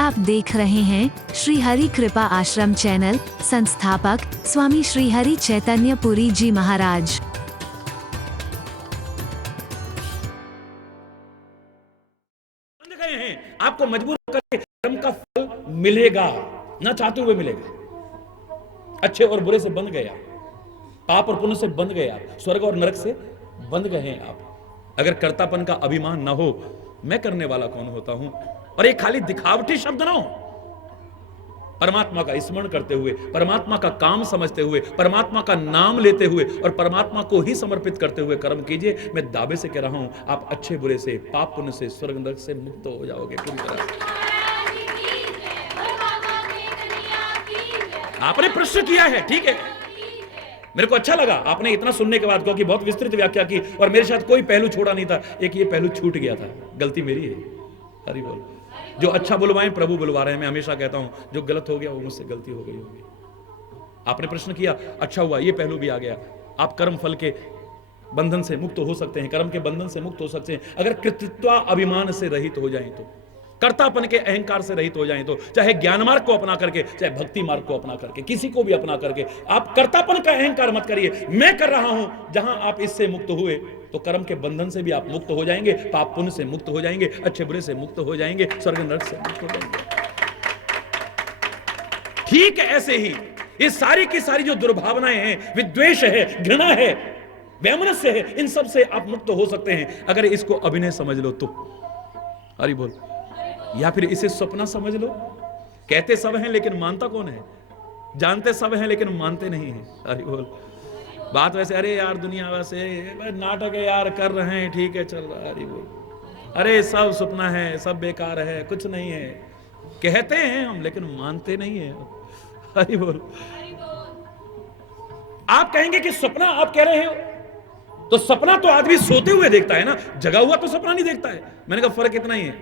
आप देख रहे हैं श्री हरि कृपा आश्रम चैनल। संस्थापक स्वामी श्री हरि चैतन्य पुरी जी महाराज। बंध गए हैं, आपको मजबूर करके कर्म का फल मिलेगा, ना चाहते हुए मिलेगा। अच्छे और बुरे से बंध गए आप, पाप और पुण्य से बंध गए आप, स्वर्ग और नरक से बंध गए हैं आप। अगर कर्तापन का अभिमान ना हो, मैं करने वाला कौन होता हूं, और ये खाली दिखावटी शब्द ना हो, परमात्मा का स्मरण करते हुए, परमात्मा का काम समझते हुए, परमात्मा का नाम लेते हुए और परमात्मा को ही समर्पित करते हुए कर्म कीजिए। मैं दावे से कह रहा हूं, आप अच्छे बुरे से, पाप पुण्य से, स्वर्ग नरक से मुक्त हो जाओगे पूरी तरह से। आपने प्रश्न किया है, ठीक है, मेरे को अच्छा लगा। आपने इतना सुनने के बाद क्योंकि बहुत विस्तृत व्याख्या की और मेरे साथ कोई पहलू छोड़ा नहीं था। एक ये पहलू छूट गया था, गलती मेरी है। हरि बोल। जो अच्छा बुलवाएं प्रभु बुलवा रहे हैं। मैं हमेशा कहता हूं, जो गलत हो गया वो मुझसे गलती हो गई होगी। आपने प्रश्न किया, अच्छा हुआ ये पहलू भी आ गया। आप कर्म फल के बंधन से मुक्त हो सकते हैं, कर्म के बंधन से मुक्त हो सकते हैं अगर कृतित्व अभिमान से रहित हो जाएं तो, कर्तापन के अहंकार से रहित हो जाएं तो, चाहे ज्ञान मार्ग को अपना करके, चाहे भक्ति मार्ग को अपना करके, किसी को भी अपना करके आप कर्तापन का अहंकार मत करिए। मैं कर रहा हूं, जहां आप इससे मुक्त हुए तो कर्म के बंधन से भी आप मुक्त हो जाएंगे, पाप पुण्य से मुक्त हो जाएंगे, अच्छे बुरे से मुक्त हो जाएंगे, स्वर्ग नरक से मुक्त हो जाएंगे। ठीक है, ऐसे ही ये सारी की सारी जो दुर्भावनाएं हैं, विद्वेष है, घृणा है, वैमनस्य है, इन सब से आप मुक्त हो सकते हैं अगर इसको अभिनय समझ लो तो। हरि बोल। या फिर इसे सपना समझ लो। कहते सब हैं लेकिन मानता कौन है, जानते सब हैं लेकिन मानते नहीं है। हरि बोल। बात वैसे, अरे यार दुनिया वैसे नाटक है यार, कर रहे हैं, ठीक है, चल रहा है। हरि बोल। अरे सब सपना है, सब बेकार है, कुछ नहीं है, कहते हैं हम लेकिन मानते नहीं है। हरि बोल। आप कहेंगे कि सपना आप कह रहे हो, तो सपना तो आदमी सोते हुए देखता है ना, जगा हुआ तो सपना नहीं देखता है। मैंने कहा फर्क इतना ही है,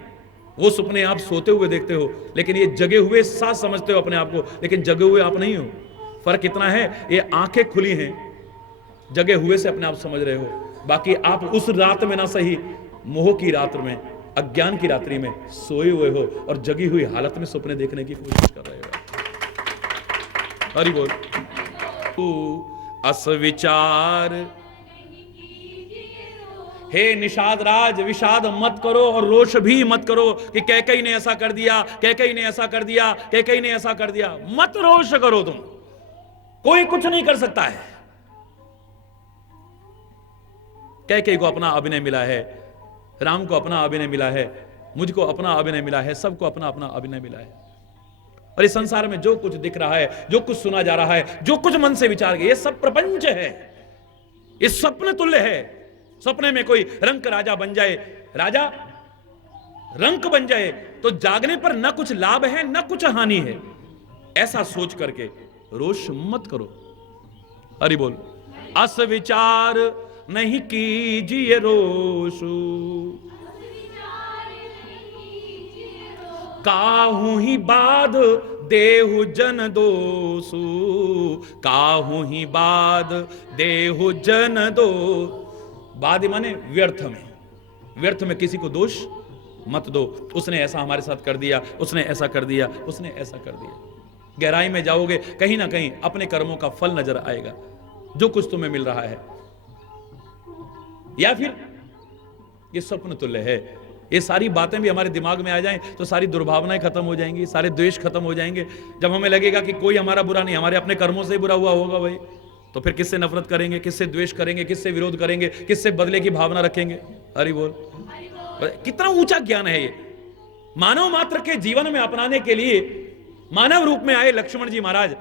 वो सपने आप सोते हुए देखते हो, लेकिन ये जगे हुए साथ समझते हो अपने आप को, लेकिन जगे हुए आप नहीं हो। फर्क इतना है, ये आंखें खुली हैं, जगे हुए से अपने आप समझ रहे हो, बाकी आप उस रात में ना सही, मोह की रात में, अज्ञान की रात्रि में सोए हुए हो और जगी हुई हालत में सपने देखने की कोशिश कर रहे हो। हरि बोल। तू अस विचार, हे निषाद राज, विषाद मत करो और रोष भी मत करो कि कैकेयी ने ऐसा कर दिया, कैकेयी ने ऐसा कर दिया, कैकेयी ने ऐसा कर दिया। मत रोष करो तुम, कोई कुछ नहीं कर सकता है। कैकेयी को अपना अभिनय मिला है, राम को अपना अभिनय मिला है, मुझको अपना अभिनय मिला है, सबको अपना अपना अभिनय मिला है। और इस संसार में जो कुछ दिख रहा है, जो कुछ सुना जा रहा है, जो कुछ मन से विचार गया, ये सब प्रपंच है, ये स्वप्न तुल्य है। सपने में कोई रंक राजा बन जाए, राजा रंक बन जाए, तो जागने पर न कुछ लाभ है न कुछ हानि है, ऐसा सोच करके रोष मत करो। हरि बोल। अस विचार नहीं कीजिए रोषु, काहू ही बाध देहु जन दोषु, काहू ही बाध देहु जन दो। बाद माने व्यर्थ में, व्यर्थ में किसी को दोष मत दो। उसने ऐसा हमारे साथ कर दिया, उसने ऐसा कर दिया, उसने ऐसा कर दिया। गहराई में जाओगे, कहीं ना कहीं अपने कर्मों का फल नजर आएगा, जो कुछ तुम्हें मिल रहा है। या फिर ये स्वप्न तुल्य है। ये सारी बातें भी हमारे दिमाग में आ जाएं तो सारी दुर्भावनाएं खत्म हो जाएंगी, सारे द्वेष खत्म हो जाएंगे। जब हमें लगेगा कि कोई हमारा बुरा नहीं, हमारे अपने कर्मों से ही बुरा हुआ होगा भाई, तो फिर किससे नफरत करेंगे, किससे द्वेष करेंगे, किससे विरोध करेंगे, किससे बदले की भावना रखेंगे। हरि बोल। कितना ऊंचा ज्ञान है ये। मानव मात्र के जीवन में अपनाने के लिए मानव रूप में आए लक्ष्मण जी महाराज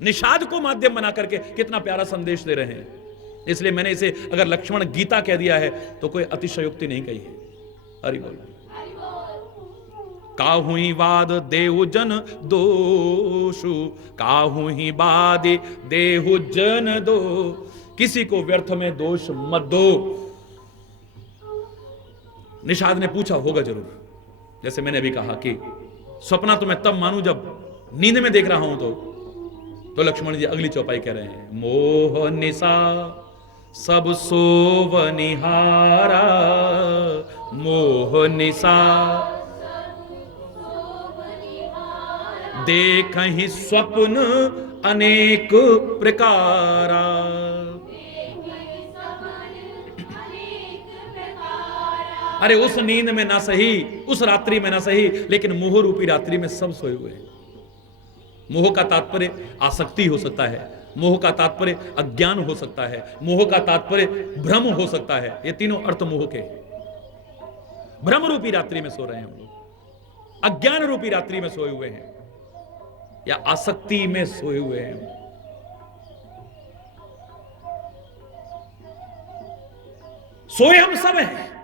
निषाद को माध्यम बना करके कितना प्यारा संदेश दे रहे हैं। इसलिए मैंने इसे अगर लक्ष्मण गीता कह दिया है तो कोई अतिशयोक्ति नहीं कही है। हरि बोल। काहू ही वाद देहु जन दोषु, काहू ही वाद देहु जन दो। किसी को व्यर्थ में दोष मत दो। निषाद ने पूछा, होगा जरूर, जैसे मैंने अभी कहा कि सपना तो मैं तब मानूं जब नींद में देख रहा हूं तो लक्ष्मण जी अगली चौपाई कह रहे हैं, मोह निशा सब सोवनिहारा, मोह निशा देखहि स्वप्न अनेक प्रकारा। अरे उस नींद में ना सही, उस रात्रि में ना सही, लेकिन मोह रूपी रात्रि में सब सोए हुए हैं। मोह का तात्पर्य आसक्ति हो सकता है, मोह का तात्पर्य अज्ञान हो सकता है, मोह का तात्पर्य भ्रम हो सकता है। ये तीनों अर्थ मोह के। भ्रम रूपी रात्रि में सो रहे हैं हम लोग, अज्ञान रूपी रात्रि में सोए हुए हैं, या आसक्ति में सोए हुए हैं। सोए हम सब हैं।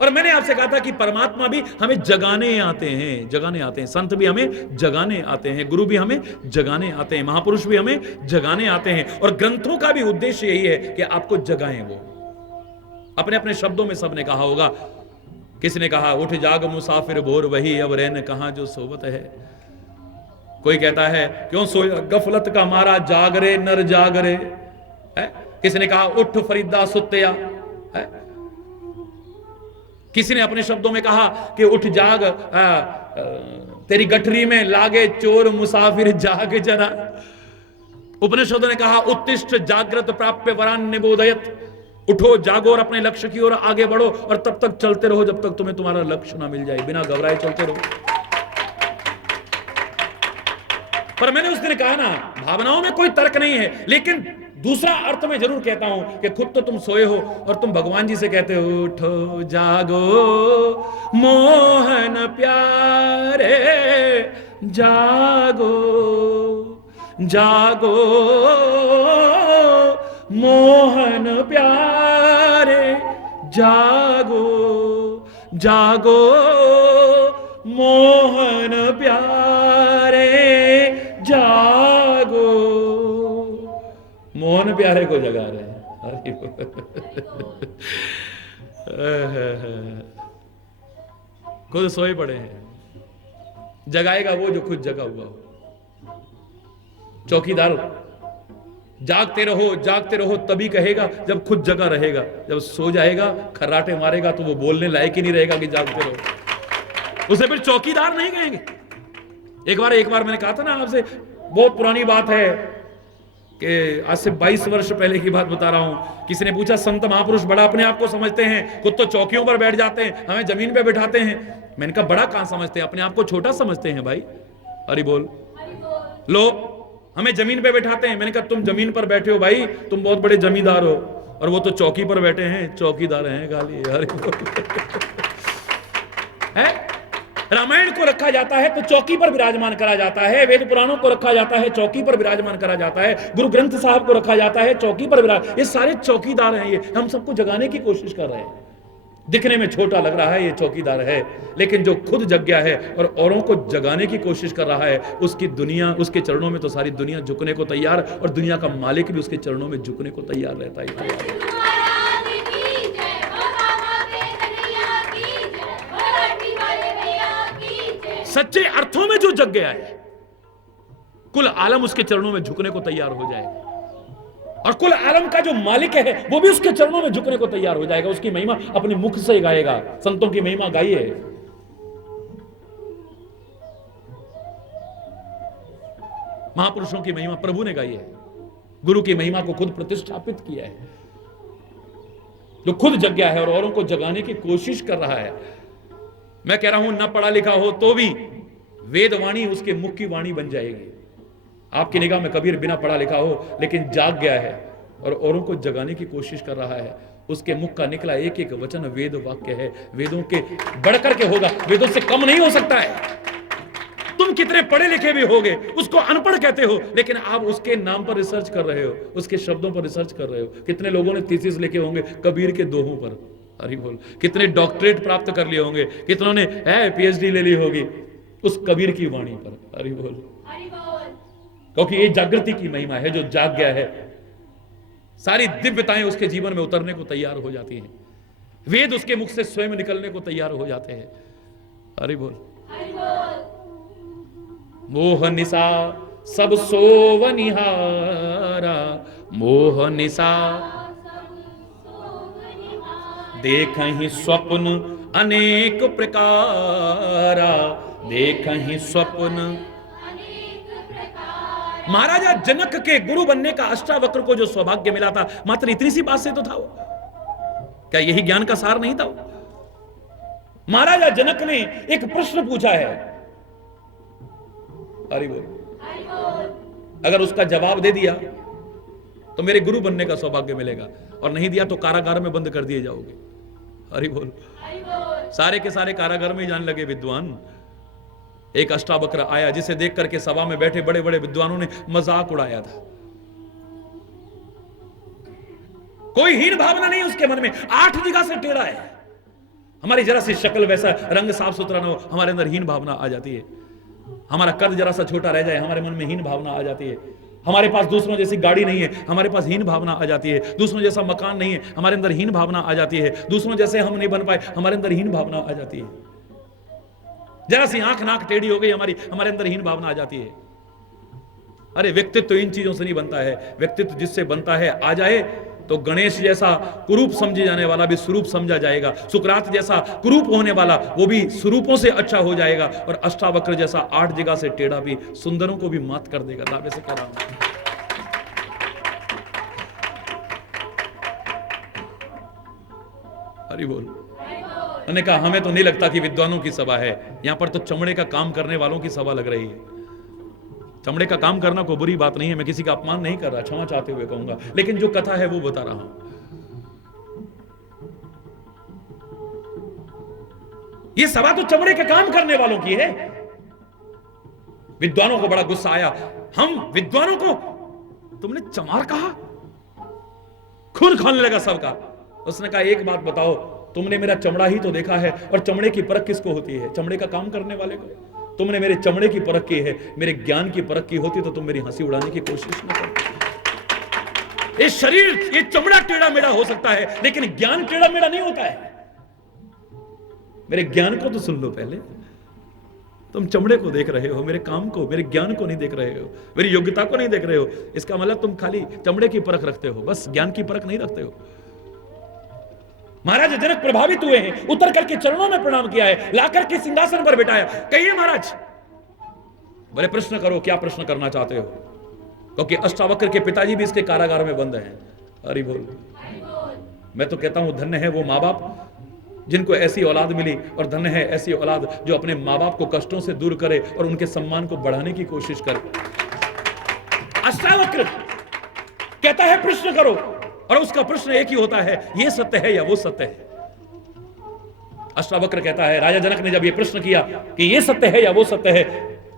और मैंने आपसे कहा था कि परमात्मा भी हमें जगाने आते हैं, जगाने आते हैं। संत भी हमें जगाने आते हैं, गुरु भी हमें जगाने आते हैं, महापुरुष भी हमें जगाने आते हैं। और ग्रंथों का भी उद्देश्य यही है कि आपको जगाएं। वो अपने अपने शब्दों में सबने कहा होगा। किसने कहा उठ जाग मुसाफिर भोर वही, अब रहन कहां जो सोबत है। कोई कहता है क्यों सोया गफलत का मारा, जाग रे नर जाग रे है? किसने कहा उठ फरीदा सुत्या है? किसी ने अपने शब्दों में कहा कि उठ जाग तेरी गठरी में लागे चोर मुसाफिर जाग जरा। उपनिषदों ने कहा उत्तिष्ठ जागृत प्राप्य वरान निबोधयत, उठो जागो और अपने लक्ष्य की ओर आगे बढ़ो, और तब तक चलते रहो जब तक तुम्हें तुम्हारा लक्ष्य ना मिल जाए। बिना घबराए चलते रहो। पर मैंने उस दिन कहा ना, भावनाओं में कोई तर्क नहीं है, लेकिन दूसरा अर्थ में जरूर कहता हूं कि खुद तो तुम सोए हो और तुम भगवान जी से कहते हो उठो जागो मोहन प्यारे, जागो जागो मोहन प्यारे, जागो जागो मोहन प्यारे, जागो। मोहन प्यारे को जगा रहे हैं। खुद सोए पड़े हैं, जगाएगा वो जो खुद जगा हुआ हो। चौकीदार जागते रहो तभी कहेगा जब खुद जगा रहेगा। जब सो जाएगा खर्राटे मारेगा तो वो बोलने लायक ही नहीं रहेगा कि जागते रहो। उसे फिर चौकीदार नहीं कहेंगे। एक बार मैंने कहा था ना आपसे, बहुत पुरानी बात है कि आज से 22 वर्ष पहले की बात बता रहा हूं। किसी ने पूछा संत महापुरुष बड़ा अपने आप को समझते हैं, खुद तो चौकियों पर बैठ जाते हैं, हमें जमीन पे बैठाते हैं। मैंने कहा बड़ा कहां समझते हैं, अपने आप को छोटा समझते हैं भाई। हरि बोल। लो हमें जमीन पे बैठाते हैं। मैंने कहा तुम जमीन पर बैठे हो भाई, तुम बहुत बड़े जमींदार हो, और वो तो चौकी पर बैठे हैं, चौकीदार हैं खाली। हरि बोल। है रामायण को रखा जाता है तो चौकी पर विराजमान करा जाता है, वेद पुराणों को रखा जाता है चौकी पर विराजमान करा जाता है, गुरु ग्रंथ साहब को रखा जाता है चौकी पर विराज। ये सारे चौकीदार हैं। ये हम सबको जगाने की कोशिश कर रहे हैं। दिखने में छोटा लग रहा है ये चौकीदार है, लेकिन जो खुद जग गया है और औरों को जगाने की कोशिश कर रहा है, उसकी दुनिया, उसके चरणों में तो सारी दुनिया झुकने को तैयार, और दुनिया का मालिक भी उसके चरणों में झुकने को तैयार रहता है। सच्चे अर्थों में जो जग गया है, कुल आलम उसके चरणों में झुकने को तैयार हो जाएगा, और कुल आलम का जो मालिक है वो भी उसके चरणों में झुकने को तैयार हो जाएगा। उसकी महिमा अपने मुख से गाएगा। संतों की महिमा गाइए। महापुरुषों की महिमा प्रभु ने गाई है, गुरु की महिमा को खुद प्रतिष्ठापित किया है। जो खुद जग गया है और औरों को जगाने की कोशिश कर रहा है। मैं कह रहा हूं न पढ़ा लिखा हो तो भी वेदवाणी उसके मुख की वाणी बन जाएगी। आपकी निगाह में कबीर बिना पढ़ा लिखा हो लेकिन जाग गया है और औरों को जगाने की कोशिश कर रहा है, उसके मुख का निकला एक एक वचन वेद वाक्य है, वेदों के बढ़कर के होगा, वेदों से कम नहीं हो सकता है। तुम कितने पढ़े लिखे भी होगे, उसको अनपढ़ कहते हो, लेकिन आप उसके नाम पर रिसर्च कर रहे हो, उसके शब्दों पर रिसर्च कर रहे हो। कितने लोगों ने थीसिस लिखे होंगे कबीर के दोहों पर। हरि बोल। कितने डॉक्टरेट प्राप्त कर लिए होंगे, कितनों ने पीएचडी ले ली होगी उस कबीर की वाणी पर। हरि बोल। क्योंकि ये जागृति की महिमा है। जो जाग गया है सारी दिव्यताएं उसके जीवन में उतरने को तैयार हो जाती हैं, वेद उसके मुख से स्वयं निकलने को तैयार हो जाते हैं। हरि बोल। मोह निशा सब सोवनिहारा, मोह निशा देखहि स्वप्न अनेक प्रकारा, देखहि स्वप्न महाराजा जनक के गुरु बनने का अष्टावक्र को जो सौभाग्य मिला था, मात्र इतनी सी बात से तो था वो। क्या यही ज्ञान का सार नहीं था वो? महाराजा जनक ने एक प्रश्न पूछा है, हरि बोल, अगर उसका जवाब दे दिया तो मेरे गुरु बनने का सौभाग्य मिलेगा, और नहीं दिया तो कारागार में बंद कर दिए जाओगे। हरि बोल। सारे के सारे कारागार में ही जाने लगे विद्वान। एक अष्टावक्र आया जिसे देख करके सभा में बैठे बड़े बड़े विद्वानों ने मजाक उड़ाया था। कोई हीन भावना नहीं उसके मन में, 8 जगह से टेढ़ा है। हमारी जरा सी शक्ल, वैसा रंग साफ सुथरा ना हो, हमारे अंदर हीन भावना आ जाती है। हमारा कद जरा सा छोटा रह जाए, हमारे मन में हीन भावना आ जाती है। हमारे पास दूसरों जैसी गाड़ी नहीं है, हमारे पास हीन भावना आ जाती है। दूसरों जैसा मकान नहीं है, हमारे अंदर हीन भावना आ जाती है। दूसरों जैसे हम नहीं बन पाए, हमारे अंदर हीन भावना आ जाती है। जरा सी आंख नाक टेढ़ी हो गई हमारी, हमारे अंदर हीन भावना आ जाती है। अरे व्यक्तित्व तो इन चीजों से नहीं बनता है। व्यक्तित्व जिससे बनता है आ जाए तो गणेश जैसा कुरूप समझे जाने वाला भी स्वरूप समझा जाएगा। सुकरात जैसा कुरूप होने वाला वो भी स्वरूपों से अच्छा हो जाएगा। और अष्टावक्र जैसा 8 जगह से टेढ़ा भी सुंदरों को भी मात कर देगा। दावे से कह रहा हूं। हरि बोल। मैंने कहा हमें तो नहीं लगता कि विद्वानों की सभा है, यहां पर तो चमड़े का काम करने वालों की सभा लग रही है। चमड़े का काम करना कोई बुरी बात नहीं है, मैं किसी का अपमान नहीं कर रहा, क्षमा चाहते हुए कहूंगा, लेकिन जो कथा है वो बता रहा हूं। ये सभा तो चमड़े के काम करने वालों की है। विद्वानों को बड़ा गुस्सा आया। हम विद्वानों को तुमने चमार कहा? खून खोलने लगा सबका। उसने कहा एक बात बताओ, तुमने मेरा चमड़ा ही तो देखा है, और चमड़े की परख किसको होती है? चमड़े का काम करने वाले को। तुमने मेरे चमड़े की परख की है, मेरे ज्ञान की परख की होती तो तुम मेरी हंसी उड़ाने की कोशिश न करते। ये शरीर, ये चमड़ा टेढ़ा मेढ़ा हो सकता है, लेकिन ज्ञान टेढ़ा मेढ़ा नहीं होता है। मेरे ज्ञान को तो सुन लो पहले। तुम चमड़े को देख रहे हो, मेरे काम को, मेरे ज्ञान को नहीं देख रहे हो, मेरी योग्यता को नहीं देख रहे हो। इसका मतलब तुम खाली चमड़े की परख रखते हो, बस ज्ञान की परख नहीं रखते हो। महाराज जनक प्रभावित हुए हैं, उतर करके चरणों में प्रणाम किया है, लाकर के सिंहासन पर बिठाया। कहिए महाराज, बड़े प्रश्न करो, क्या प्रश्न करना चाहते हो? क्योंकि अष्टावक्र के पिताजी भी इसके कारागार में बंद हैं। हरि बोल। मैं तो कहता हूं धन्य है वो माँ बाप जिनको ऐसी औलाद मिली, और धन्य है ऐसी औलाद जो अपने माँ बाप को कष्टों से दूर करे और उनके सम्मान को बढ़ाने की कोशिश करे। अष्टावक्र कहता है प्रश्न करो, और उसका प्रश्न एक ही होता है, ये सत्य है या वो सत्य है। अष्टावक्र कहता है, राजा जनक ने जब ये प्रश्न किया कि ये सत्य है या वो सत्य है,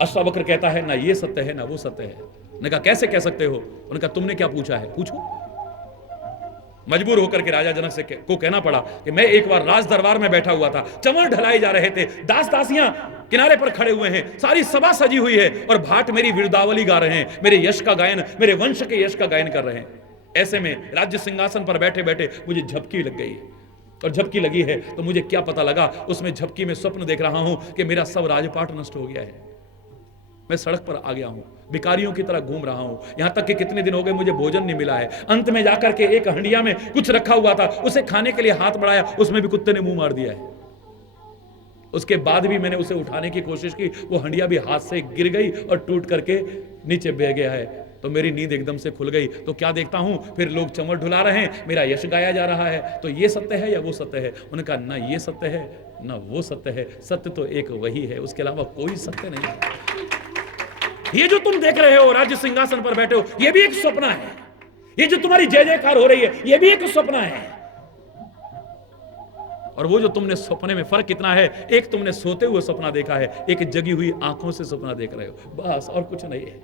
अष्टावक्र कहता है ना ये सत्य है ना वो सत्य है। उन्होंने कहा कैसे कह सकते हो? उन्होंने कहा तुमने क्या पूछा है, पूछो। मजबूर होकर के राजा जनक से को कहना पड़ा कि मैं एक बार राज दरबार में बैठा हुआ था, चमर ढलाए जा रहे थे, दास दासियां किनारे पर खड़े हुए हैं, सारी सभा सजी हुई है, और भाट मेरी वीरदावली गा रहे हैं, मेरे यश का गायन, मेरे वंश के यश का गायन कर रहे हैं। ऐसे में राज्य सिंहासन पर बैठे बैठे मुझे झपकी लग गई, और झपकी लगी है तो मुझे क्या पता लगा, उसमें झपकी में स्वप्न देख रहा हूं कि मेरा सब राजपाट नष्ट हो गया है। मैं सड़क पर आ गया हूं, भिखारियों की तरह घूम रहा हूं, यहां तक कि कितने दिन हो गए मुझे भोजन नहीं मिला है। अंत में जाकर के एक हंडिया में कुछ रखा हुआ था, उसे खाने के लिए हाथ बढ़ाया, उसमें भी कुत्ते ने मुंह मार दिया है। उसके बाद भी मैंने उसे उठाने की कोशिश की, वो हंडिया भी हाथ से गिर गई और टूट करके नीचे बह गया है। तो मेरी नींद एकदम से खुल गई। तो क्या देखता हूं, फिर लोग चमर ढुला रहे हैं, मेरा यश गाया जा रहा है। तो ये सत्य है या वो सत्य है? उन्होंने कहा ना ये सत्य है ना वो सत्य है, सत्य तो एक वही है, उसके अलावा कोई सत्य नहीं है। ये जो तुम देख रहे हो राज्य सिंहासन पर बैठे हो, ये भी एक सपना है। ये जो तुम्हारी जय जयकार हो रही है, ये भी एक सपना है। और वो जो तुमने सपने में फर्क कितना है, एक तुमने सोते हुए सपना देखा है, एक जगी हुई आंखों से सपना देख रहे हो, बस और कुछ नहीं है।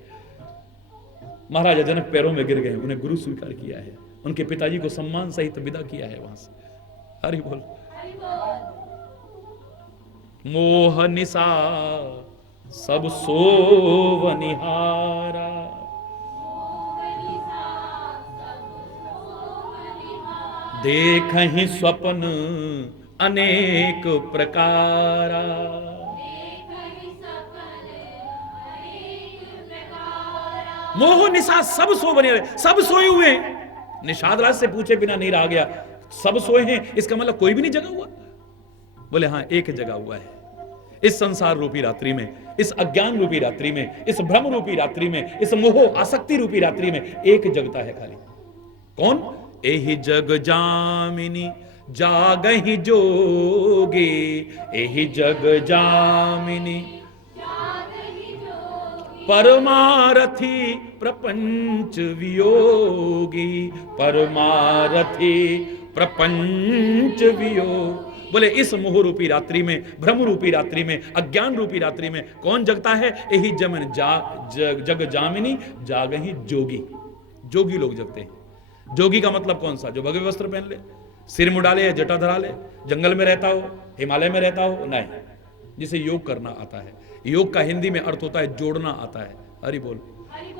महाराजा जनक पैरों में गिर गए, उन्हें गुरु स्वीकार किया है, उनके पिताजी को सम्मान सहित विदा किया है वहां से। हरि बोल। मोह निशा सब सोवनिहारा, देखहि स्वप्न अनेक प्रकारा। मोह निशा सब सो बने रहे, सब सोए हुए हैं। निषाद राज से पूछे बिना नहीं रहा गया, सब सोए हैं, इसका मतलब कोई भी नहीं जगा हुआ? बोले हाँ एक जगा हुआ है। इस संसार रूपी रात्रि में, इस अज्ञान रूपी रात्रि में, इस भ्रम रूपी रात्रि में, इस मोह आसक्ति रूपी रात्रि में एक जगता है खाली। कौन? एहि जग जामिनी जागहि जोगी, एहि जग जामिनी परमारथी प्रपंच वियोगी, परमारथी प्रपंच वियोग। बोले इस मोह रूपी रात्रि में, भ्रम रूपी रात्रि में, अज्ञान रूपी रात्रि में कौन जगता है? यही जमन जग जामिनी जागहि जोगी। जोगी लोग जगते हैं। जोगी का मतलब कौन सा? जो भगवे वस्त्र पहन ले, सिर मुंडा ले, जटा धरा ले, जंगल में रहता हो, हिमालय में रहता हो, नहीं, जिसे योग करना आता है। योग का हिंदी में अर्थ होता है जोड़ना आता है। हरि बोल।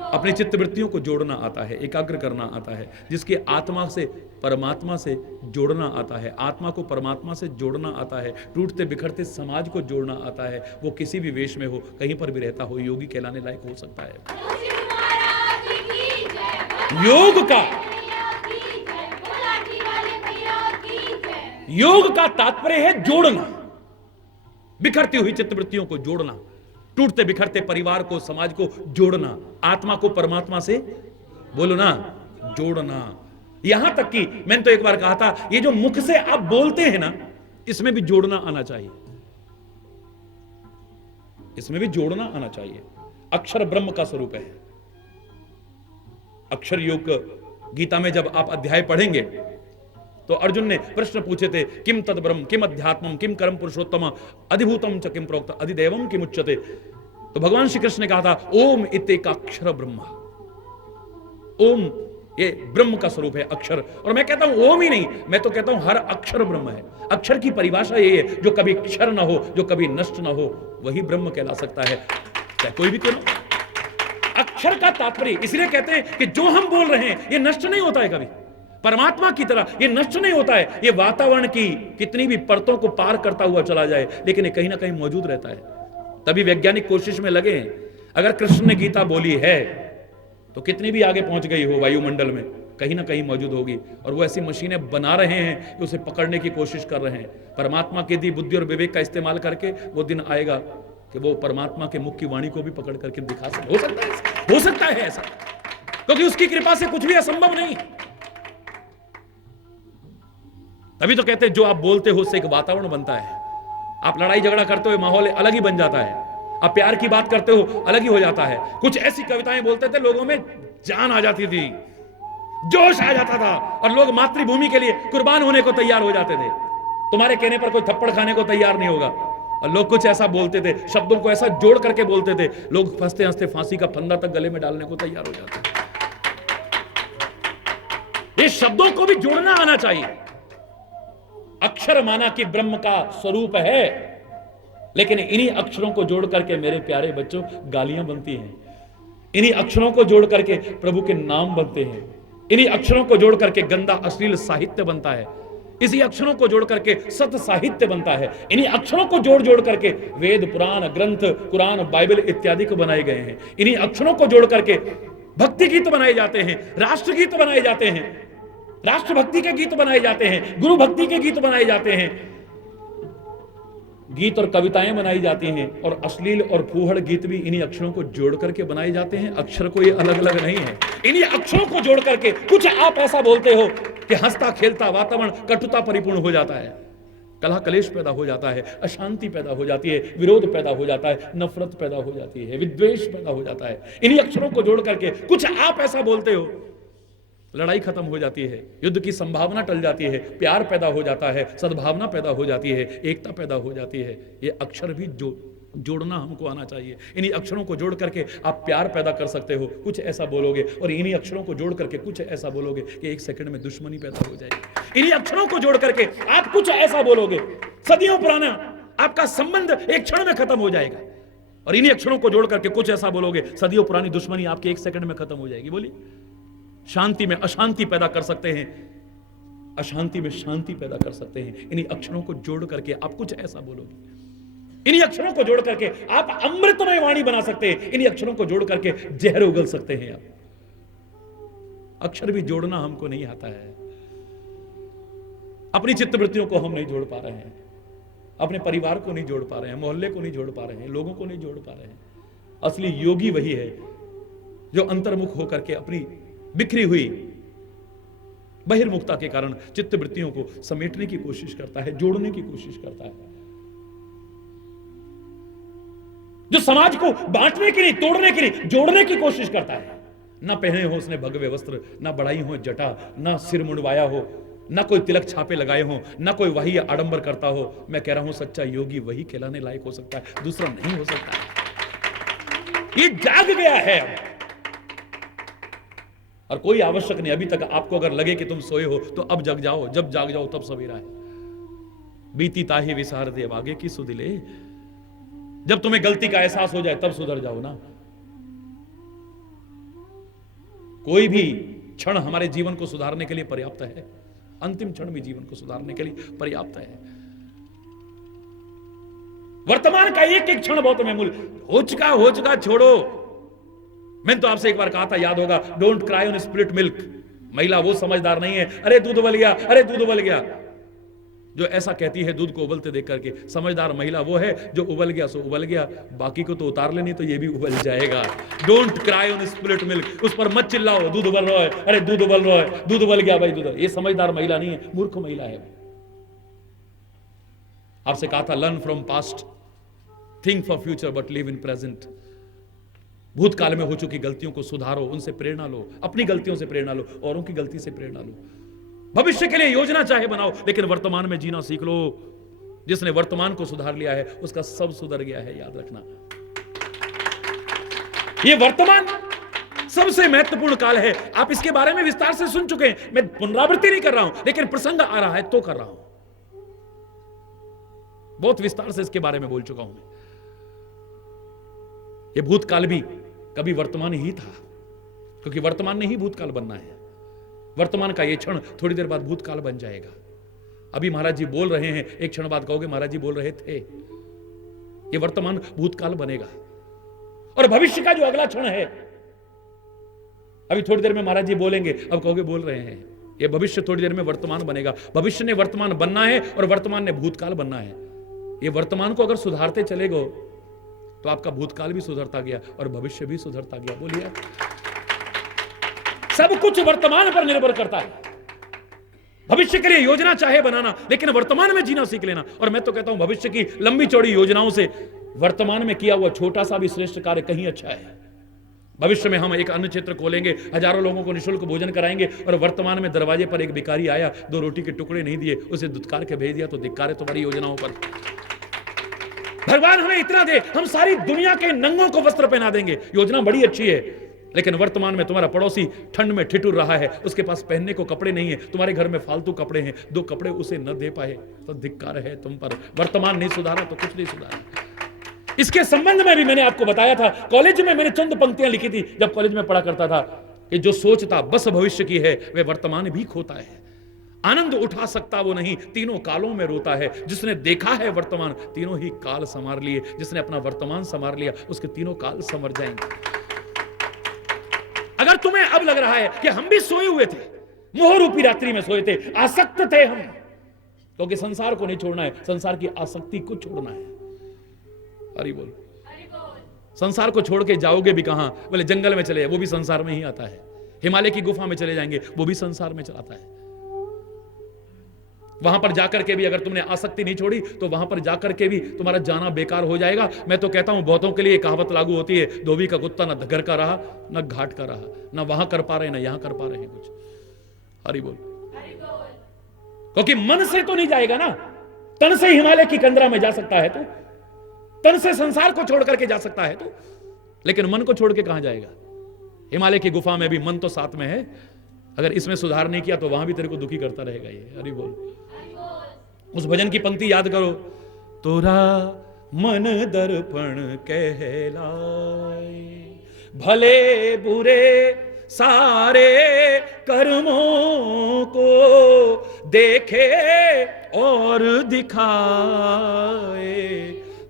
अपनी चित्त वृत्तियों को जोड़ना आता है, एकाग्र करना आता है, जिसके आत्मा से परमात्मा से जोड़ना आता है, आत्मा को परमात्मा से जोड़ना आता है, टूटते बिखरते समाज को जोड़ना आता है। वो किसी भी वेश में हो, कहीं पर भी रहता हो, योगी कहलाने लायक हो सकता है। योग का तात्पर्य है जोड़ना, बिखरती हुई चित्तवृत्तियों को जोड़ना, टूटते बिखरते परिवार को, समाज को जोड़ना, आत्मा को परमात्मा से, बोलो ना, जोड़ना। यहां तक कि मैंने तो एक बार कहा था, ये जो मुख से आप बोलते हैं ना, इसमें भी जोड़ना आना चाहिए, इसमें भी जोड़ना आना चाहिए। अक्षर ब्रह्म का स्वरूप है। अक्षर योग गीता में जब आप अध्याय पढ़ेंगे तो अर्जुन ने प्रश्न पूछे थे, किम तद ब्रह्म, किम अध्यात्मम, किम कर्म पुरुषोत्तम, अधिभूतम च किम प्रोक्त, अधिदेवम किम उच्यते। तो भगवान श्री कृष्ण ने कहा था, ओम इत्येकाक्षर ब्रह्म। ओम ये ब्रह्म का स्वरूप है, अक्षर। और मैं कहता हूं ओम ही नहीं, मैं तो कहता हूं हर अक्षर ब्रह्म है। अक्षर की परिभाषा ये है, जो कभी क्षर ना हो, जो कभी नष्ट ना हो, वही ब्रह्म कहला सकता है, चाहे कोई भी क्यों ना। अक्षर का तात्पर्य इसलिए कहते हैं कि जो हम बोल रहे हैं ये नष्ट नहीं होता है कभी, परमात्मा की तरह ये नष्ट नहीं होता है। ये वातावरण की कितनी भी परतों को पार करता हुआ चला जाए, लेकिन ये कहीं ना कहीं मौजूद रहता है। तभी वैज्ञानिक कोशिश में लगे हैं। अगर कृष्ण ने गीता बोली है तो कितनी भी आगे पहुंच गई हो वायुमंडल में, कहीं ना कहीं मौजूद होगी। और वो ऐसी मशीनें बना रहे हैं कि उसे पकड़ने की कोशिश कर रहे हैं। परमात्मा की दी बुद्धि और विवेक का इस्तेमाल करके वो दिन आएगा कि वो परमात्मा के मुख की वाणी को भी पकड़ करके दिखा सकते। हो सकता है ऐसा, क्योंकि उसकी कृपा से कुछ भी असंभव नहीं। तभी तो कहते हैं जो आप बोलते हो उससे एक वातावरण बनता है। आप लड़ाई झगड़ा करते हो, माहौल अलग ही बन जाता है। आप प्यार की बात करते हो, अलग ही हो जाता है। कुछ ऐसी कविताएं बोलते थे, लोगों में जान आ जाती थी, जोश आ जाता था, और लोग मातृभूमि के लिए कुर्बान होने को तैयार हो जाते थे। तुम्हारे कहने पर कोई थप्पड़ खाने को तैयार नहीं होगा। और लोग कुछ ऐसा बोलते थे, शब्दों को ऐसा जोड़ करके बोलते थे, लोग हंसते हंसते फांसी का फंदा तक गले में डालने को तैयार हो जाते थे। ये शब्दों को भी जोड़ना आना चाहिए। अक्षर माना कि ब्रह्म का स्वरूप है, लेकिन इन्हीं अक्षरों को जोड़ करके मेरे प्यारे बच्चों गालियां बनती हैं। इन्हीं अक्षरों को जोड़ करके प्रभु के नाम बनते हैं। इन्हीं अक्षरों को जोड़ करके गंदा अश्लील साहित्य बनता है। इसी अक्षरों को जोड़ करके सत साहित्य बनता है। इन्हीं अक्षरों को जोड़ जोड़ करके वेद, पुराण, ग्रंथ, कुरान, बाइबल इत्यादि को बनाए गए हैं। इन्हीं अक्षरों को जोड़ करके भक्ति गीत बनाए जाते हैं, राष्ट्र गीत बनाए जाते हैं, राष्ट्रभक्ति के गीत बनाए जाते हैं, गुरु भक्ति के गीत बनाए जाते हैं, गीत और कविताएं बनाई जाती हैं, और अश्लील और फूहड़ गीत भी इन्हीं अक्षरों को जोड़ करके बनाए जाते हैं। अक्षर को ये अलग अलग नहीं है। इन्हीं अक्षरों को जोड़ करके कुछ आप ऐसा बोलते हो कि हंसता खेलता वातावरण कटुता परिपूर्ण हो जाता है, कलह कलेश पैदा हो जाता है, अशांति पैदा हो जाती है, विरोध पैदा हो जाता है, नफरत पैदा हो जाती है, विद्वेष पैदा हो जाता है। इन्हीं अक्षरों को जोड़ करके कुछ आप ऐसा बोलते हो, लड़ाई खत्म हो जाती है, युद्ध की संभावना टल जाती है, प्यार पैदा हो जाता है, सद्भावना पैदा हो जाती है, एकता पैदा हो जाती है। ये अक्षर भी जोड़ना हमको आना चाहिए। इन्हीं अक्षरों को जोड़ करके आप प्यार पैदा कर सकते हो, कुछ ऐसा बोलोगे, और इन्हीं अक्षरों को जोड़ करके कुछ ऐसा बोलोगे कि एक सेकंड में दुश्मनी पैदा हो जाएगी। इन्हीं अक्षरों को जोड़ करके आप कुछ ऐसा बोलोगे, सदियों पुराना आपका संबंध एक क्षण में खत्म हो जाएगा। और इन्हीं अक्षरों को जोड़ करके कुछ ऐसा बोलोगे, सदियों पुरानी दुश्मनी आपकी एक सेकंड में खत्म हो जाएगी। बोलिए, शांति में अशांति पैदा कर सकते हैं, अशांति में शांति पैदा कर सकते हैं। इन्हीं अक्षरों को जोड़ करके आप कुछ ऐसा बोलोगे, इन्हीं अक्षरों को जोड़ करके आप अमृतमय वाणी बना सकते हैं, इन्हीं अक्षरों को जोड़ करके जहर उगल सकते हैं आप। अक्षर भी जोड़ना हमको नहीं आता है, अपनी चित्तवृत्तियों को हम नहीं जोड़ पा रहे हैं। अपने परिवार को नहीं जोड़ पा रहे हैं, मोहल्ले को नहीं जोड़ पा रहे हैं, लोगों को नहीं जोड़ पा रहे हैं। असली योगी वही है जो अंतर्मुख होकर के अपनी बिखरी हुई बहिर्मुखता के कारण चित्त वृत्तियों को समेटने की कोशिश करता है, जोड़ने की कोशिश करता है, जो समाज को बांटने के लिए, तोड़ने के लिए जोड़ने की कोशिश करता है। ना पहने हो उसने भगवे वस्त्र, ना बढ़ाई हो जटा, ना सिर मुंडवाया हो, ना कोई तिलक छापे लगाए हो, ना कोई वही आडंबर करता हो। मैं कह रहा हूं सच्चा योगी वही कहलाने लायक हो सकता है, दूसरा नहीं हो सकता है। ये जाग गया है अब, और कोई आवश्यक नहीं। अभी तक आपको अगर लगे कि तुम सोए हो तो अब जग जाओ, जब जाग जाओ तब सवेरा है। बीती ताही विसार दे आगे की सुदिले, जब तुम्हें गलती का एहसास हो जाए तब सुधर जाओ ना। कोई भी क्षण हमारे जीवन को सुधारने के लिए पर्याप्त है, अंतिम क्षण भी जीवन को सुधारने के लिए पर्याप्त है। वर्तमान का एक एक क्षण बहुत महमूल। हो चुका छोड़ो। मैंने तो आपसे एक बार कहा था, याद होगा, don't cry on split milk. महिला वो समझदार नहीं है, अरे दूध उबल गया, अरे दूध उबल गया, जो ऐसा कहती है दूध को उबलते देख करके। समझदार महिला वो है जो उबल गया सो उबल गया, बाकी को तो उतार लेनी, तो ये भी उबल जाएगा। Don't cry on split milk. उस पर मत चिल्लाओ, दूध उबल रहा है, अरे दूध उबल रहा है, दूध उबल गया भाई, दूध। ये समझदार महिला नहीं है, मूर्ख महिला है। आपसे कहा था, learn from past, think for future but live in present. भूतकाल में हो चुकी गलतियों को सुधारो, उनसे प्रेरणा लो, अपनी गलतियों से प्रेरणा लो, औरों की गलती से प्रेरणा लो। भविष्य के लिए योजना चाहे बनाओ, लेकिन वर्तमान में जीना सीख लो। जिसने वर्तमान को सुधार लिया है उसका सब सुधर गया है, याद रखना। ये वर्तमान सबसे महत्वपूर्ण काल है। आप इसके बारे में विस्तार से सुन चुके हैं, मैं पुनरावृत्ति नहीं कर रहा हूं, लेकिन प्रसंग आ रहा है तो कर रहा हूं। बहुत विस्तार से इसके बारे में बोल चुका हूं मैं। ये भूतकाल भी कभी वर्तमान ही था, क्योंकि वर्तमान ने ही भूतकाल बनना है। वर्तमान का ये क्षण थोड़ी देर बाद भूतकाल बन जाएगा। अभी महाराज जी बोल रहे हैं, एक क्षण बाद कहोगे महाराज जी बोल रहे थे। ये वर्तमान भूतकाल बनेगा, और भविष्य का जो अगला क्षण है, अभी थोड़ी देर में महाराज जी बोलेंगे, अब कहोगे बोल रहे हैं। ये भविष्य थोड़ी देर में वर्तमान बनेगा। भविष्य ने वर्तमान बनना है और वर्तमान ने भूतकाल बनना है। ये वर्तमान को अगर सुधारते चले गो तो आपका भूतकाल भी सुधरता गया और भविष्य भी सुधरता गया। बोलिए, सब कुछ वर्तमान पर निर्भर करता है। भविष्य के लिए योजना चाहे बनाना, लेकिन वर्तमान में जीना सीख लेना। और मैं तो कहता हूं, भविष्य की लंबी चौड़ी योजनाओं से वर्तमान में किया हुआ छोटा सा भी श्रेष्ठ कार्य कहीं अच्छा है। भविष्य में हम एक अन्न क्षेत्र खोलेंगे, हजारों लोगों को निःशुल्क भोजन कराएंगे, और वर्तमान में दरवाजे पर एक भिखारी आया, 2 रोटी के टुकड़े नहीं दिए, उसे दुत्कार के भेज दिया, तो धिक्कार है तुम्हारी योजनाओं पर। भगवान हमें इतना दे, हम सारी दुनिया के नंगों को वस्त्र पहना देंगे। योजना बड़ी अच्छी है, लेकिन वर्तमान में तुम्हारा पड़ोसी ठंड में ठिठुर रहा है, उसके पास पहनने को कपड़े नहीं है, तुम्हारे घर में फालतू कपड़े हैं, 2 कपड़े उसे न दे पाए, तो धिक्कार है तुम पर। वर्तमान नहीं सुधारा तो कुछ नहीं सुधारा। इसके संबंध में भी मैंने आपको बताया था, कॉलेज में मैंने चंद पंक्तियां लिखी थी जब कॉलेज में पढ़ा करता था, कि जो सोचता बस भविष्य की है, वह वर्तमान भी खोता है। आनंद उठा सकता वो नहीं, तीनों कालों में रोता है। जिसने देखा है वर्तमान, तीनों ही काल संवार लिए। जिसने अपना वर्तमान संवार लिया, उसके तीनों काल संवर जाएंगे। अगर तुम्हें अब लग रहा है कि हम भी सोए हुए थे, मोह रूपी रात्रि में सोए थे, आसक्त थे हम, क्योंकि संसार को नहीं छोड़ना है, संसार की आसक्ति को छोड़ना है। हरि बोल। संसार को छोड़ के जाओगे भी कहां? बोले जंगल में चले, वो भी संसार में ही आता है। हिमालय की गुफा में चले जाएंगे, वो भी संसार में चलाता है। वहां पर जाकर के भी अगर तुमने आसक्ति नहीं छोड़ी, तो वहां पर जाकर के भी तुम्हारा जाना बेकार हो जाएगा। मैं तो कहता हूं, बहुतों के लिए कहावत लागू होती है, धोबी का कुत्ता न घर का रहा न घाट का रहा, न वहां कर पा रहे न यहां कर पा रहे हैं कुछ। हरि बोल। क्योंकि मन से तो नहीं जाएगा ना, तन से हिमालय की कंदरा में जा सकता है, तो तन से संसार को छोड़ करके जा सकता है, तो लेकिन मन को छोड़ के कहां जाएगा? हिमालय की गुफा में भी मन तो साथ में है। अगर इसमें सुधार नहीं किया तो वहां भी तेरे को दुखी करता रहेगा ये। हरि बोल। उस भजन की पंक्ति याद करो, तोरा मन दर्पण कहलाए, भले बुरे सारे कर्मों को देखे और दिखाए,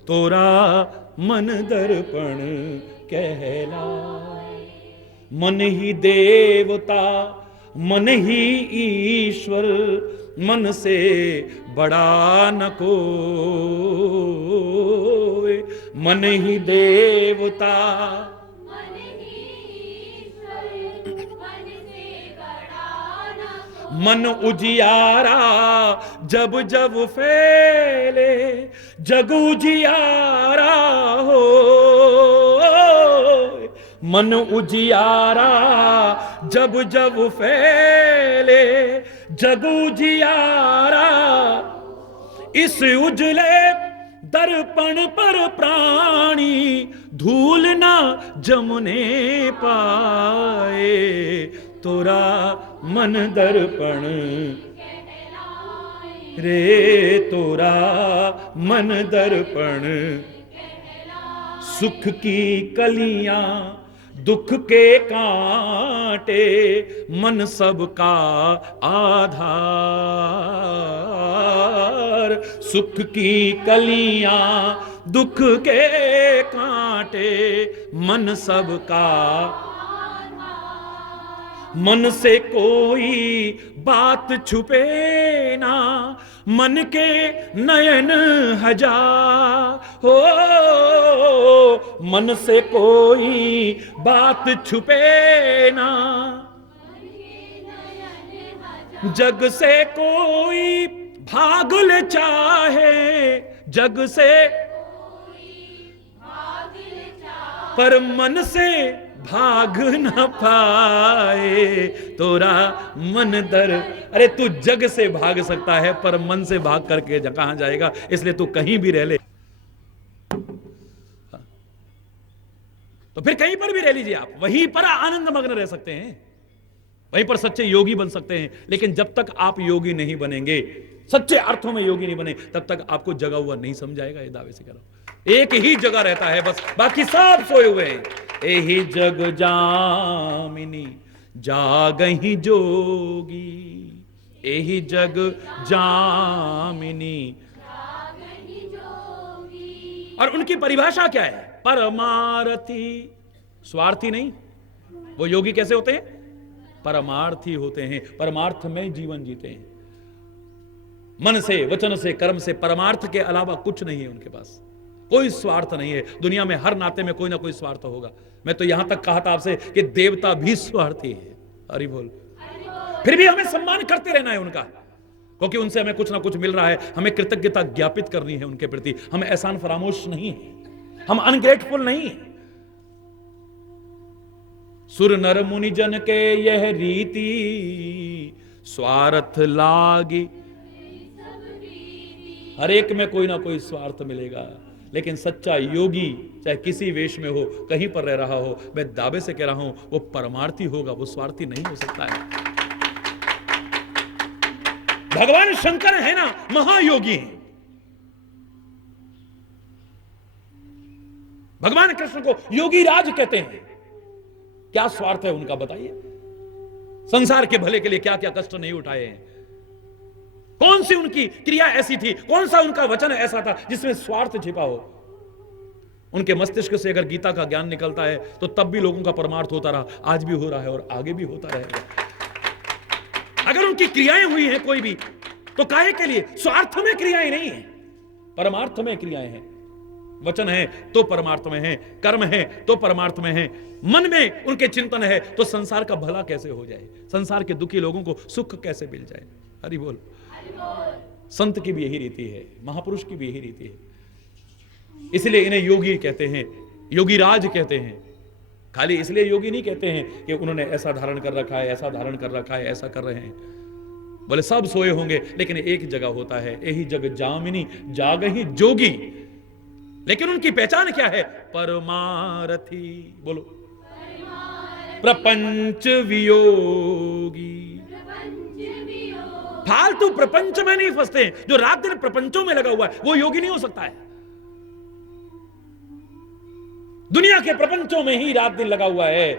तोरा मन दर्पण कहलाए। मन ही देवता, मन ही ईश्वर, मन से बड़ा न कोई, मन ही देवता मन उजियारा जब जब फैले, जग उजियारा हो। मन उजियारा जब जब फैले, जग उजियारा। इस उजले दर्पण पर प्राणी धूल ना जमने पाए, तोरा मन दर्पण रे, तोरा मन दर्पण। सुख की कलियां दुख के कांटे, मन सबका आधार। सुख की कलियां दुख के कांटे, मन सबका। मन से कोई बात छुपे ना, मन के नयन हजार हो। मन से कोई बात छुपे ना, जग से कोई भाग ले चाहे, जग से पर मन से भाग न पाए, तोरा मन दर। अरे तू जग से भाग सकता है पर मन से भाग करके कहां जाएगा, इसलिए तू कहीं भी रह ले। तो फिर कहीं पर भी रह लीजिए आप, वहीं पर आनंद मग्न रह सकते हैं, वहीं पर सच्चे योगी बन सकते हैं। लेकिन जब तक आप योगी नहीं बनेंगे, सच्चे अर्थों में योगी नहीं बने, तब तक आपको जगा हुआ नहीं समझाएगा। ये दावे से कह रहा हूं, एक ही जगह रहता है बस, बाकी सब सोए हुए हैं। एही जग जामिनी जागही जोगी, एही जग जामिनी। और उनकी परिभाषा क्या है? परमार्थी, स्वार्थी नहीं। वो योगी कैसे होते हैं? परमार्थी होते हैं, परमार्थ में जीवन जीते हैं। मन से, वचन से, कर्म से, परमार्थ के अलावा कुछ नहीं है उनके पास, कोई स्वार्थ नहीं है। दुनिया में हर नाते में कोई ना कोई स्वार्थ होगा। मैं तो यहां तक कहा था आपसे कि देवता भी स्वार्थी है। हरि बोल। फिर भी हमें सम्मान करते रहना है उनका, क्योंकि उनसे हमें कुछ ना कुछ मिल रहा है। हमें कृतज्ञता ज्ञापित करनी है उनके प्रति। हम एहसान फरामोश नहीं है, हम अनग्रेटफुल नहीं है। सुर नर मुनि जन के यह रीति, स्वार्थ लागी। हर एक में कोई ना कोई स्वार्थ मिलेगा, लेकिन सच्चा योगी चाहे किसी वेश में हो, कहीं पर रह रहा हो, मैं दावे से कह रहा हूं वो परमार्थी होगा, वो स्वार्थी नहीं हो सकता है। भगवान शंकर है ना, महायोगी हैं। भगवान कृष्ण को योगी राज कहते हैं। क्या स्वार्थ है उनका बताइए? संसार के भले के लिए क्या क्या कष्ट नहीं उठाए हैं। कौन सी उनकी क्रिया ऐसी थी, कौन सा उनका वचन ऐसा था जिसमें स्वार्थ छिपा हो? उनके मस्तिष्क से अगर गीता का ज्ञान निकलता है तो तब भी लोगों का परमार्थ होता रहा, आज भी हो रहा है और आगे भी होता रहेगा। अगर उनकी क्रियाएं हुई हैं कोई भी, तो काहे के लिए? स्वार्थ में क्रियाएं नहीं है, परमार्थ में क्रियाएं हैं। वचन है तो परमार्थ में है, कर्म है तो परमार्थ में है। मन में उनके चिंतन है तो संसार का भला कैसे हो जाए, संसार के दुखी लोगों को सुख कैसे मिल जाए। हरि बोल। संत की भी यही रीति है, महापुरुष की भी यही रीति है। इसलिए इन्हें योगी कहते हैं, योगी राज कहते हैं। खाली इसलिए योगी नहीं कहते हैं कि उन्होंने ऐसा धारण कर रखा है, ऐसा धारण कर रखा है, ऐसा कर रहे हैं। बोले सब सोए होंगे, लेकिन एक जगह होता है, यही जग जामिनी जागही जोगी। लेकिन उनकी पहचान क्या है? परमारथी। बोलो, प्रपंच वियोगी। फालतू प्रपंच में नहीं फंसते हैं। जो रात दिन प्रपंचों में लगा हुआ है वो योगी नहीं हो सकता है। दुनिया के प्रपंचों में ही रात दिन लगा हुआ है,